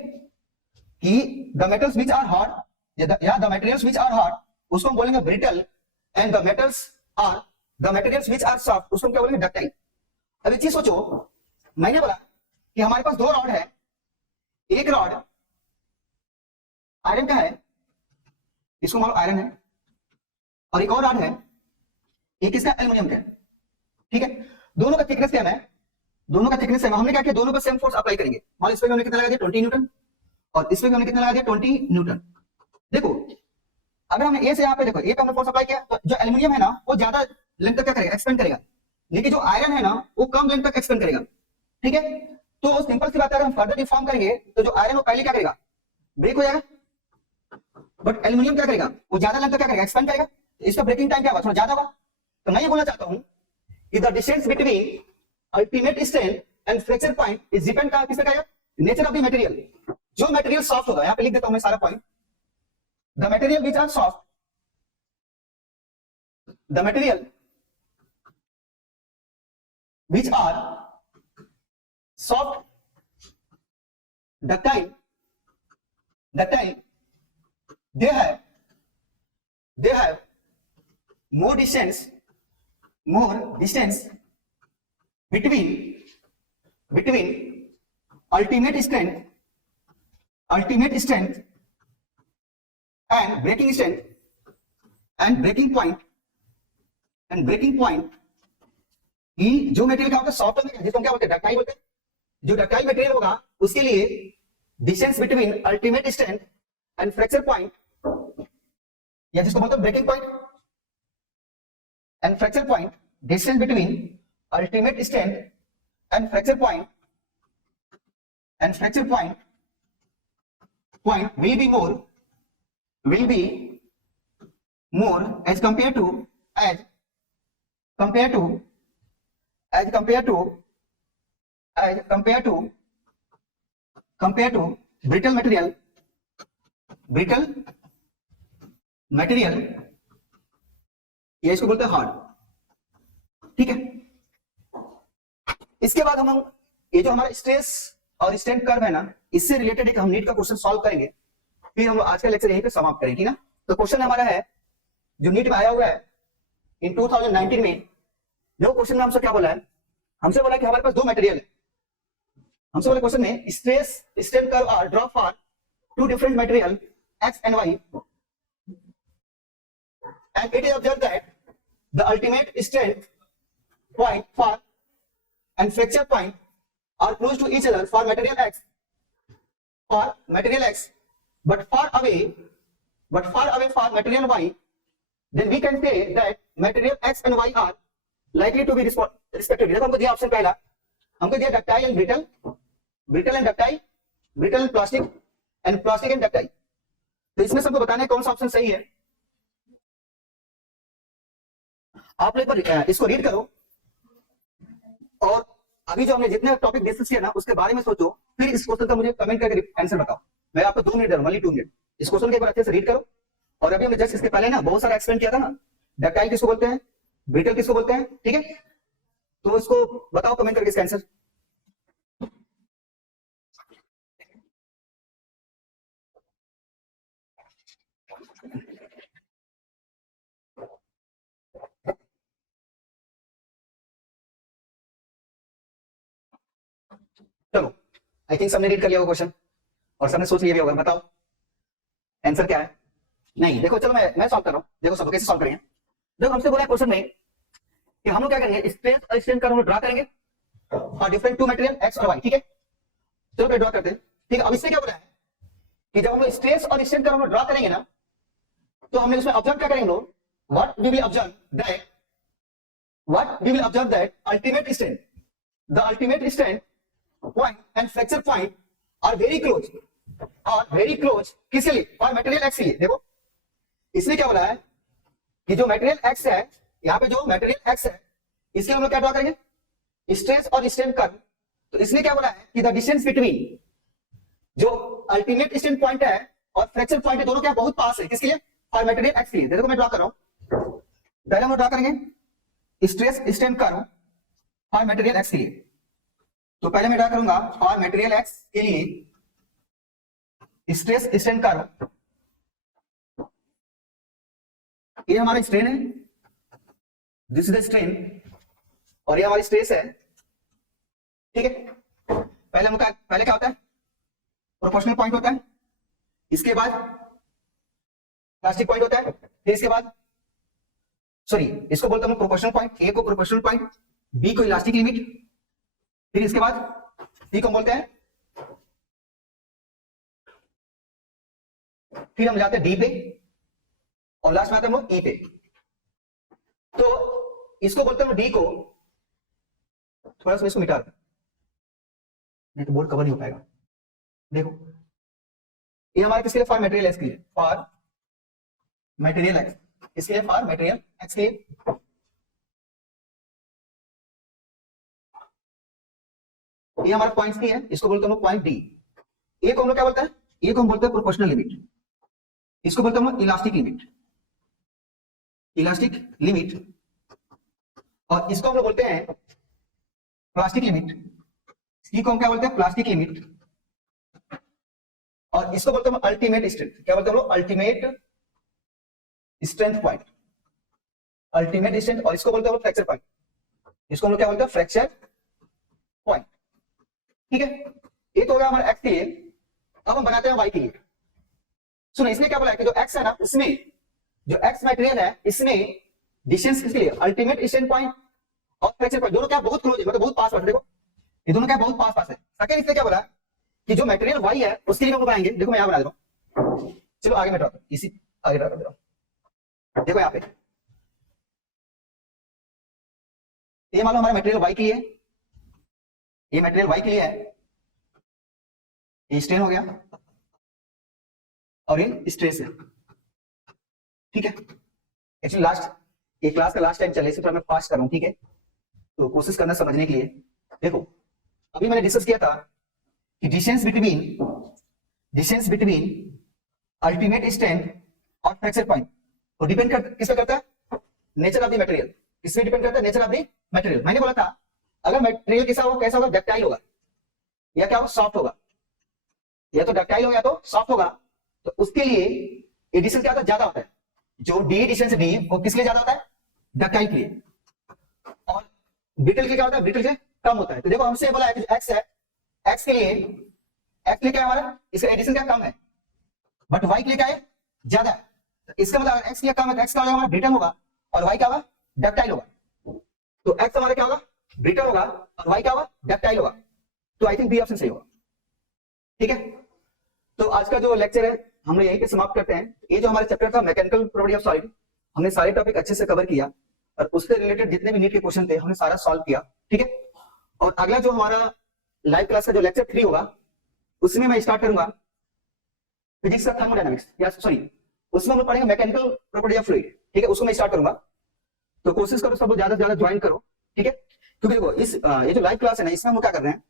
कि the metals which are hard या the materials which are hard उसको हम बोलेंगे brittle, and the metals are the materials which are soft उसको हम क्या बोलेंगे, डक्टाइल। अब एक चीज सोचो, मैंने बोला कि हमारे पास दो रॉड है, एक रॉड आयरन का है, इसको मान लो आयरन है, और एक और रॉड है, एक किसका, एल्यूमिनियम का है। ठीक है, दोनों का थिकनेस क्या है, दोनों का थिकनेस है, हमने क्या किया, दोनों पर सेम फोर्स अप्लाई करेंगे। मान लो इस पे हमने कितना लगा दिया, 20 न्यूटन, और इस पे हमने कितना लगा दिया, 20 न्यूटन। देखो अगर हमने ए से यहाँ पे, देखो ए पे हमने फोर्स अप्लाई किया, तो जो एल्यूमिनियम है ना वो ज्यादा लेंथ तक क्या करेगा, एक्सपेंड करेगा। लेकिन जो आयरन है ना वो कम लेंथ तक एक्सपेंड करेगा। ठीक है, तो सिंपल सी बात है, अगर हम फर्दर डिफॉर्म करेंगे तो जो आयरन वो पहले क्या करेगा, ब्रेक हो जाएगा, बट एल्यूमिनियम क्या करेगा, वो ज्यादा लेंथ तक क्या करेगा, एक्सपेंड करेगा। तो इसका ब्रेकिंग टाइम क्या होगा, थोड़ा ज्यादा होगा। तो मैं ये बोलना चाहता हूं कि the distance between ultimate strength and fracture point is depend का किससे करेगा, नेचर ऑफ द मटेरियल। जो मटेरियल सॉफ्ट होगा, यहां पे लिख देता हूं मैं सारा point, the material which are soft, the material which are soft, ductile, they have more distance between ultimate strength and breaking point कि जो मटेरियल का होता है सॉफ्ट होगा, जिसको हम क्या बोलते हैं, डक्टाइल बोलते हैं। जो डक्टाइल मटेरियल होगा उसके लिए distance between ultimate strength and fracture point, या जिसको बोलते हैं breaking point and fracture point, distance between ultimate strength and fracture point will be more as compared to brittle material, ये इसको बोलते हैं हार्ड। ठीक है, इसके बाद हम ये जो हमारा स्ट्रेस और स्ट्रेंथ कर्व है ना, इससे रिलेटेड एक हम नीट का क्वेश्चन सॉल्व करेंगे, फिर हम आज का लेक्चर यहीं पे समाप्त करेंगे। ठीक ना, तो क्वेश्चन हमारा है जो नीट में आया हुआ है इन 2019 में, जो क्वेश्चन में हमसे क्या बोला है, हमसे बोला कि हमारे पास दो मटेरियल है, हमसे बोला क्वेश्चन में stress strength curve are draw for two different material X and Y, and it is observed that the ultimate strength point for and fracture point are close to each other for material X, but far away for material Y, then we can say that material X and Y are likely to be respectively. देखो हमको दिया option पहला, हमको दिया ductile and brittle, brittle and ductile, brittle and plastic and ductile. तो इसमें सबको बताना है कौन सा ऑप्शन सही है। आप लोग इसको रीड करो, और अभी जो हमने जितने टॉपिक डिस्कस किया ना उसके बारे में सोचो, फिर इस क्वेश्चन का मुझे कमेंट करके आंसर बताओ। मैं आपको 2 मिनट दे रहा हूं, 2 मिनट इस क्वेश्चन के एक बार अच्छे से रीड करो। और अभी हमने जस्ट इसके पहले ना बहुत सारा एक्सप्लेन किया था ना, डक्टाइल किसको बोलते हैं, ब्रिटल किसको बोलते हैं। ठीक है, तो इसको बताओ कमेंट करके इसका आंसर। चलो आई थिंक सबने रीड कर लिया होगा क्वेश्चन और सबने सोच लिया भी होगा। बताओ आंसर क्या है। नहीं देखो, चलो मैं सॉल्व कर रहा हूं। देखो सब कैसे सॉल्व करेंगे। देखो हमसे बोला क्वेश्चन में कि हम लोग क्या करेंगे, स्ट्रेस और स्ट्रेन कर्व ड्रा करेंगे और डिफरेंट टू मटेरियल एक्स और वाई। ठीक है, चलो फिर ड्रा करते हैं। ठीक है, अब इससे क्या बोला है कि जब हम लोग स्ट्रेस और स्ट्रेन कर्व ड्रा करेंगे ना, तो हमने उसमें ऑब्जर्व क्या करेंगे लोग, what we will observe that ultimate strain, the ultimate strain point and fracture point are very close, किसके लिए, फॉर मटेरियल एक्स के लिए। देखो इसने क्या बोला है कि जो मटेरियल एक्स है, यहाँ पे जो मटेरियल एक्स है, इसके हम लोग क्या ड्रा करेंगे, स्ट्रेस और स्ट्रेन कर्व। तो इसने क्या बोला है कि द डिस्टेंस बिटवीन जो अल्टीमेट स्ट्रेन पॉइंट है और फ्रैक्चर पॉइंट है, दोनों क्या बहुत पास है, किसके लिए, फॉर मटेरियल एक्स के लिए। देखो मैं ड्रा कर रहा हूं, पहले हम ड्रा करेंगे stress strain curve for material x के लिए। तो पहले मैं ड्रा करूंगा फॉर मटेरियल एक्स के लिए स्ट्रेस स्ट्रेन कर्व। ये हमारा स्ट्रेन है, दिस इज द स्ट्रेन, और ये हमारी स्ट्रेस है। ठीक है, पहले क्या होता है, प्रोपोर्शनल पॉइंट होता है, इसके बाद प्लास्टिक पॉइंट होता है, फिर इसके बाद सॉरी इसको बोलते हैं प्रोपोर्शनल पॉइंट, ए को प्रोपोर्शनल पॉइंट, बी को इलास्टिक लिमिट, फिर इसके बाद सी को बोलते हैं, फिर हम जाते हैं डी पे और लास्ट में आते हैं हम ई पे। तो इसको बोलते हैं डी को, थोड़ा सा इसको मिटा दो नहीं तो बोर्ड कवर नहीं हो पाएगा। देखो ये हमारे किसके लिए, फॉर मटेरियल एक्स के लिए, फॉर मटेरियल एक्स, इसके लिए फॉर मटेरियल एक्स के लिए। ये हमारा पॉइंट्स की है, इसको बोलते हैं पॉइंट डी। ए को हम लोग क्या बोलते हैं, ए को हम बोलते हैं प्रोपोर्शनल लिमिट, इसको बोलते हैं इलास्टिक लिमिट, और इसको हम लोग बोलते हैं प्लास्टिक लिमिट, सी को हम क्या बोलते हैं, प्लास्टिक लिमिट, और इसको बोलते हैं अल्टीमेट स्ट्रेंथ। क्या बोलते हैं हम लोग, ultimate strength point, ultimate strength, और इसको बोलते हैं फ्रैक्चर पॉइंट, इसको हम लोग क्या बोलते हैं, फ्रैक्चर पॉइंट। ठीक है, ये तो हो गया हमारा एक्स के लिए। अब हम बनाते हैं वाई के लिए। सुनो इसने क्या बोला है कि जो एक्स है ना, इसमें जो एक्स मटेरियल है, इसमें डिस्टेंस किसके लिए, अल्टीमेट स्ट्रेंथ पॉइंट और फ्रैक्चर पॉइंट, दोनों क्या बहुत क्लोज है, मतलब बहुत पास है। देखो ये दोनों क्या बहुत पास है। सेकंड इसने क्या बोला कि जो मटेरियल वाई है उसके लिए हम बनाएंगे। देखो मैं यहां बना दे रहा हूं, चलो आगे मैं ड्रा कर, इसी आगे ड्रा कर दे रहा हूं। देखो यहां पे ये मान लो हमारा मटेरियल वाई के लिए, ये मटेरियल वाई के लिए है, ये स्ट्रेन हो गया और ये स्ट्रेस है। ठीक है, एक्चुअली ये क्लास का लास्ट टाइम चले, इसे थोड़ा मैं फास्ट कर रहा हूं। ठीक है, तो कोशिश करना समझने के लिए। देखो अभी मैंने डिस्कस किया था कि डिस्टेंस बिटवीन अल्टीमेट स्ट्रेंथ और फ्रैक्चर पॉइंट तो डिपेंड किस पे करता है, नेचर ऑफ द मटेरियल। किस पे डिपेंड करता है, नेचर ऑफ द मटेरियल। मैंने बोला था अगर मटेरियल कैसा होगा, डक्टाइल होगा या क्या होगा, सॉफ्ट होगा, या तो डक्टाइल होगा या तो सॉफ्ट होगा, तो उसके लिए ये डिस्टेंस क्या होता है, ज्यादा होता है। जो डी डिस्टेंस डी वो किसके लिए ज्यादा होता है, डक्टाइल के लिए, और ब्रिटल के क्या होता है, ब्रिटल से कम होता है। तो देखो हमसे बोला है कि एक्स है, एक्स के लिए क्या है हमारा, इसका एडिशन क्या कम है, बट वाई के लिए क्या है, ज्यादा है। तो इसका मतलब अगर एक्स के लिए कम है तो एक्स का हमारा ब्रिटल होगा और वाई क्या होगा, डक्टाइल होगा। तो एक्स हमारा क्या होगा, ब्रिटल होगा और वाई क्या होगा, डक्टाइल होगा। तो आई थिंक बी ऑप्शन सही होगा। ठीक है, तो आज का जो लेक्चर है हम यहीं पे समाप्त करते हैं। ये जो हमारा चैप्टर था मैकेनिकल प्रॉपर्टी ऑफ सॉलिड, हमने सारे टॉपिक अच्छे से कवर किया और उससे रिलेटेड जितने भी नीट के क्वेश्चन थे हमने सारा सॉल्व किया। ठीक है, और अगला जो हमारा लाइव क्लास का जो लेक्चर 3 होगा उसमें मैं स्टार्ट करूंगा फिजिक्स का थर्मोडायनामिक्स, या सॉरी उसमें हम लोग पढ़ेंगे मैकेनिकल प्रॉपर्टी ऑफ फ्लूइड। ठीक है, उसको मैं स्टार्ट करूंगा, तो कोशिश करो सब लोग ज्यादा से ज्यादा ज्वाइन करो। ठीक है, क्योंकि देखो ये जो लाइव क्लास है ना, इसमें हम लोग क्या कर रहे हैं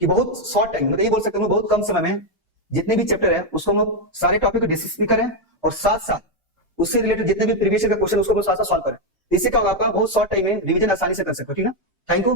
कि बहुत शॉर्ट टाइम, मतलब ये बोल सकते हैं बहुत कम समय में जितने भी चैप्टर है उसको हम लोग सारे टॉपिक को डिस्कस भी करें और साथ साथ उससे रिलेटेड जितने भी प्रीवियस ईयर का क्वेश्चन उसको साथ साथ सॉल्व करें। इससे क्या होगा, आपका बहुत शॉर्ट टाइम में रिवीजन आसानी से कर सकते हो। ठीक है, थैंक यू।